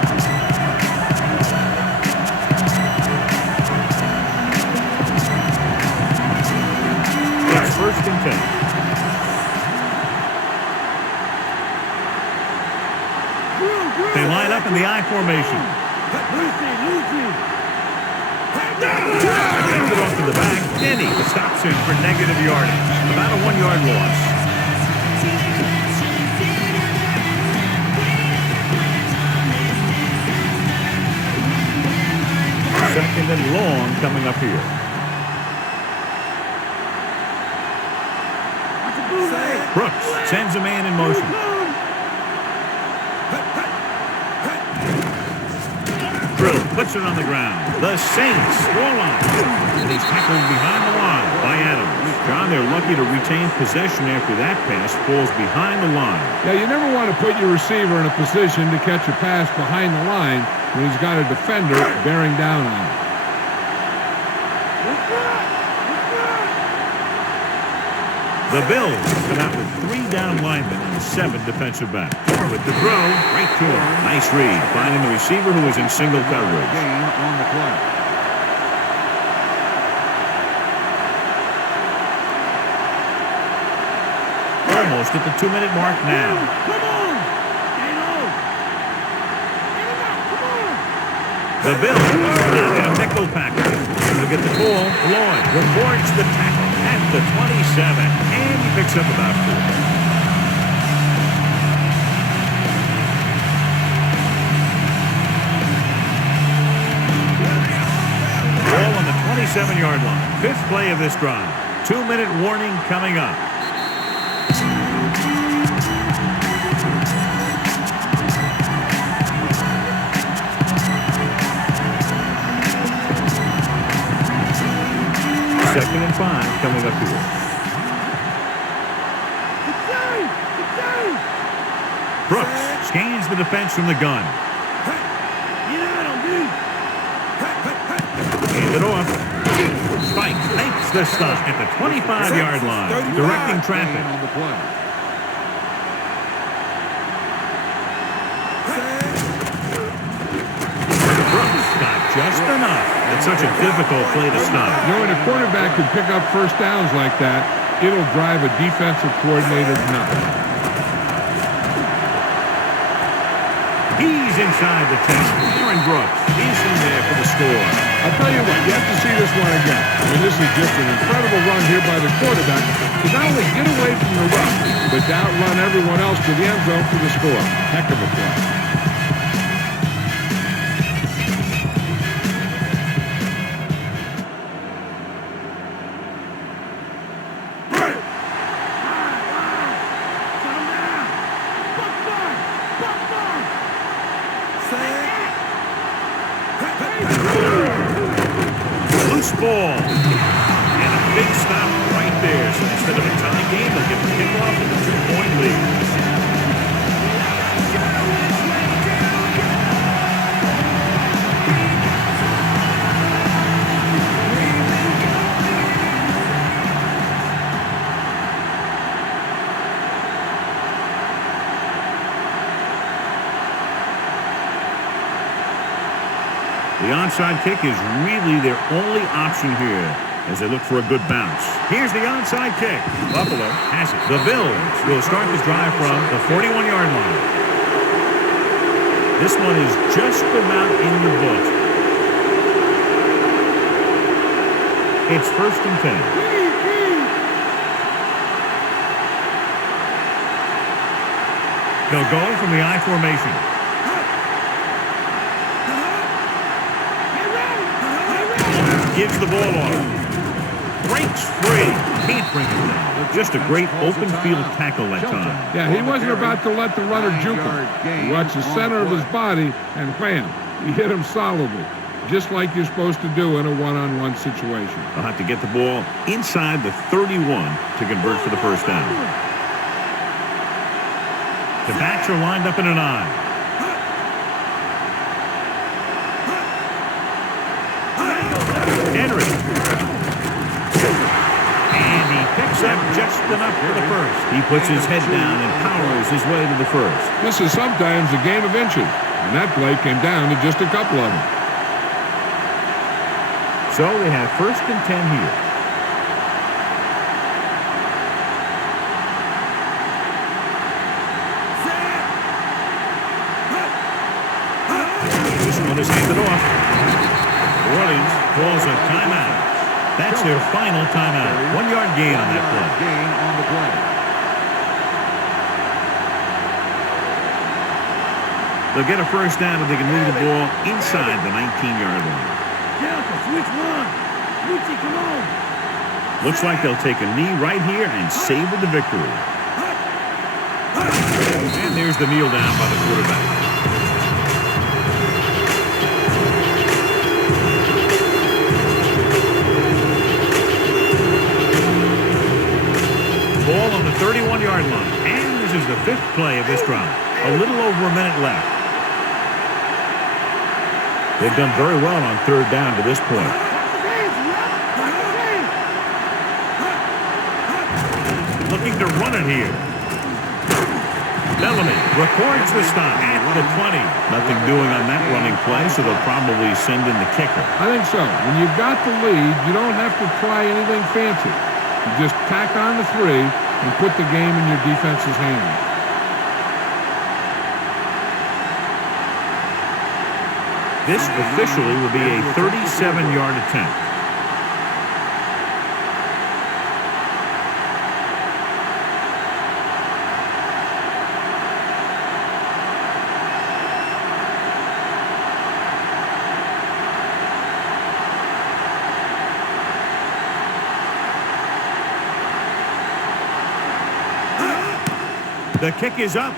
It's 1st and 10. They line up in the I formation. Gets it off to the back. Denny stops him for negative yardage. About a 1-yard loss. Second and long coming up here. Brooks sends a man in motion. Drill puts it on the ground. The Saints score line. And he's tackled behind the line by Adams. John, they're lucky to retain possession after that pass falls behind the line. Yeah, you never want to put your receiver in a position to catch a pass behind the line when he's got a defender bearing down on him. The Bills come out with 3 down linemen and 7 defensive backs. With the throw, right to him. Nice read, finding the receiver who was in single coverage. Gain on the play. Almost at the 2-minute mark now. Come on! Stay low! The Bills now in a nickel package. To get the ball, Lloyd rewards the tackle at the 27, and he picks up about 4. Ball on the 27-yard line. 5th play of this drive. 2-minute warning coming up. Second and 5 coming up here. Brooks scans the defense from the gun. Hand it off. Spike makes the stop at the 25-yard line, directing traffic. On the play. Brooks got just enough. It's such a difficult play to stop. You know, when a quarterback can pick up first downs like that, it'll drive a defensive coordinator nuts. He's inside the 10. Aaron Brooks is in there for the score. I'll tell you what, you have to see this one again. I mean, this is just an incredible run here by the quarterback to not only get away from the rush, but to outrun everyone else to the end zone for the score. Heck of a play. Loose ball. And a big stop right there. So instead of a tie game, they'll get the kickoff and the 2-point lead. The onside kick is really their only option here as they look for a good bounce. Here's the onside kick. Buffalo has it. The Bills will start this drive from the 41-yard line. This one is just about in the books. It's 1st and 10. They'll go from the I formation. Gives the ball off. Breaks free. Can't bring it down. Just a great open field tackle that time. Yeah, he wasn't about to let the runner juke him. He watched the center of his body, and bam, he hit him solidly. Just like you're supposed to do in a one-on-one situation. They'll have to get the ball inside the 31 to convert for the first down. The backs are lined up in an I. Preston up for the first. He puts his head down and powers his way to the first. This is sometimes a game of inches, and that play came down to just a couple of them. So they have 1st and 10 here. This one is handed off. New Orleans calls a timeout. That's their final timeout. 1-yard gain on that play. Gain on the play. They'll get a first down if they can move the ball inside the 19-yard line. Delta, switch one. Switchy, come on. Looks like they'll take a knee right here and savor the victory. And there's the kneel down by the quarterback. Ball on the 31-yard line. And this is the 5th play of this drive. A little over a minute left. They've done very well on 3rd down to this point. Looking to run it here. Bellamy records the stop at the 20. Nothing doing on that running play, so they'll probably send in the kicker. I think so. When you've got the lead, you don't have to try anything fancy. You just tack on the 3 and put the game in your defense's hands. This officially will be a 37-yard attempt. The kick is up.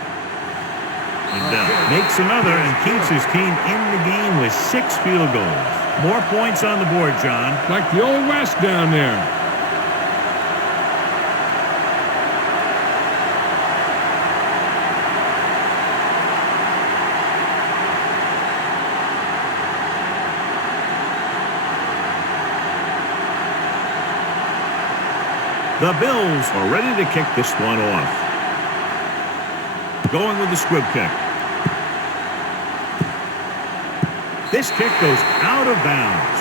And makes another and keeps his team in the game with 6 field goals. More points on the board, John. Like the old West down there. The Bills are ready to kick this one off. Going with the squib kick. This kick goes out of bounds.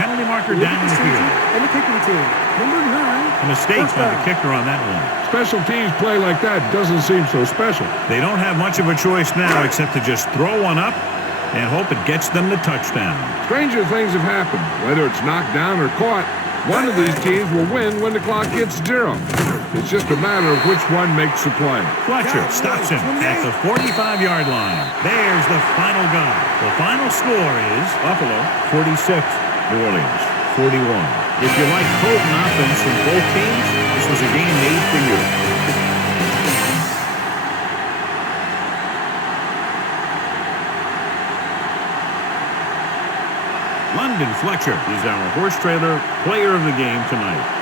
Penalty marker down in the field. And the kicking team, number 9. A mistake by the kicker on that one. Special teams play like that doesn't seem so special. They don't have much of a choice now except to just throw one up and hope it gets them the touchdown. Stranger things have happened. Whether it's knocked down or caught, one of these teams will win when the clock hits 0. It's just a matter of which one makes the play. Fletcher stops him at the 45-yard line. There's the final gun. The final score is Buffalo 46, New Orleans 41. If you like potent offense from both teams, this was a game made for you. London Fletcher is our horse trailer player of the game tonight.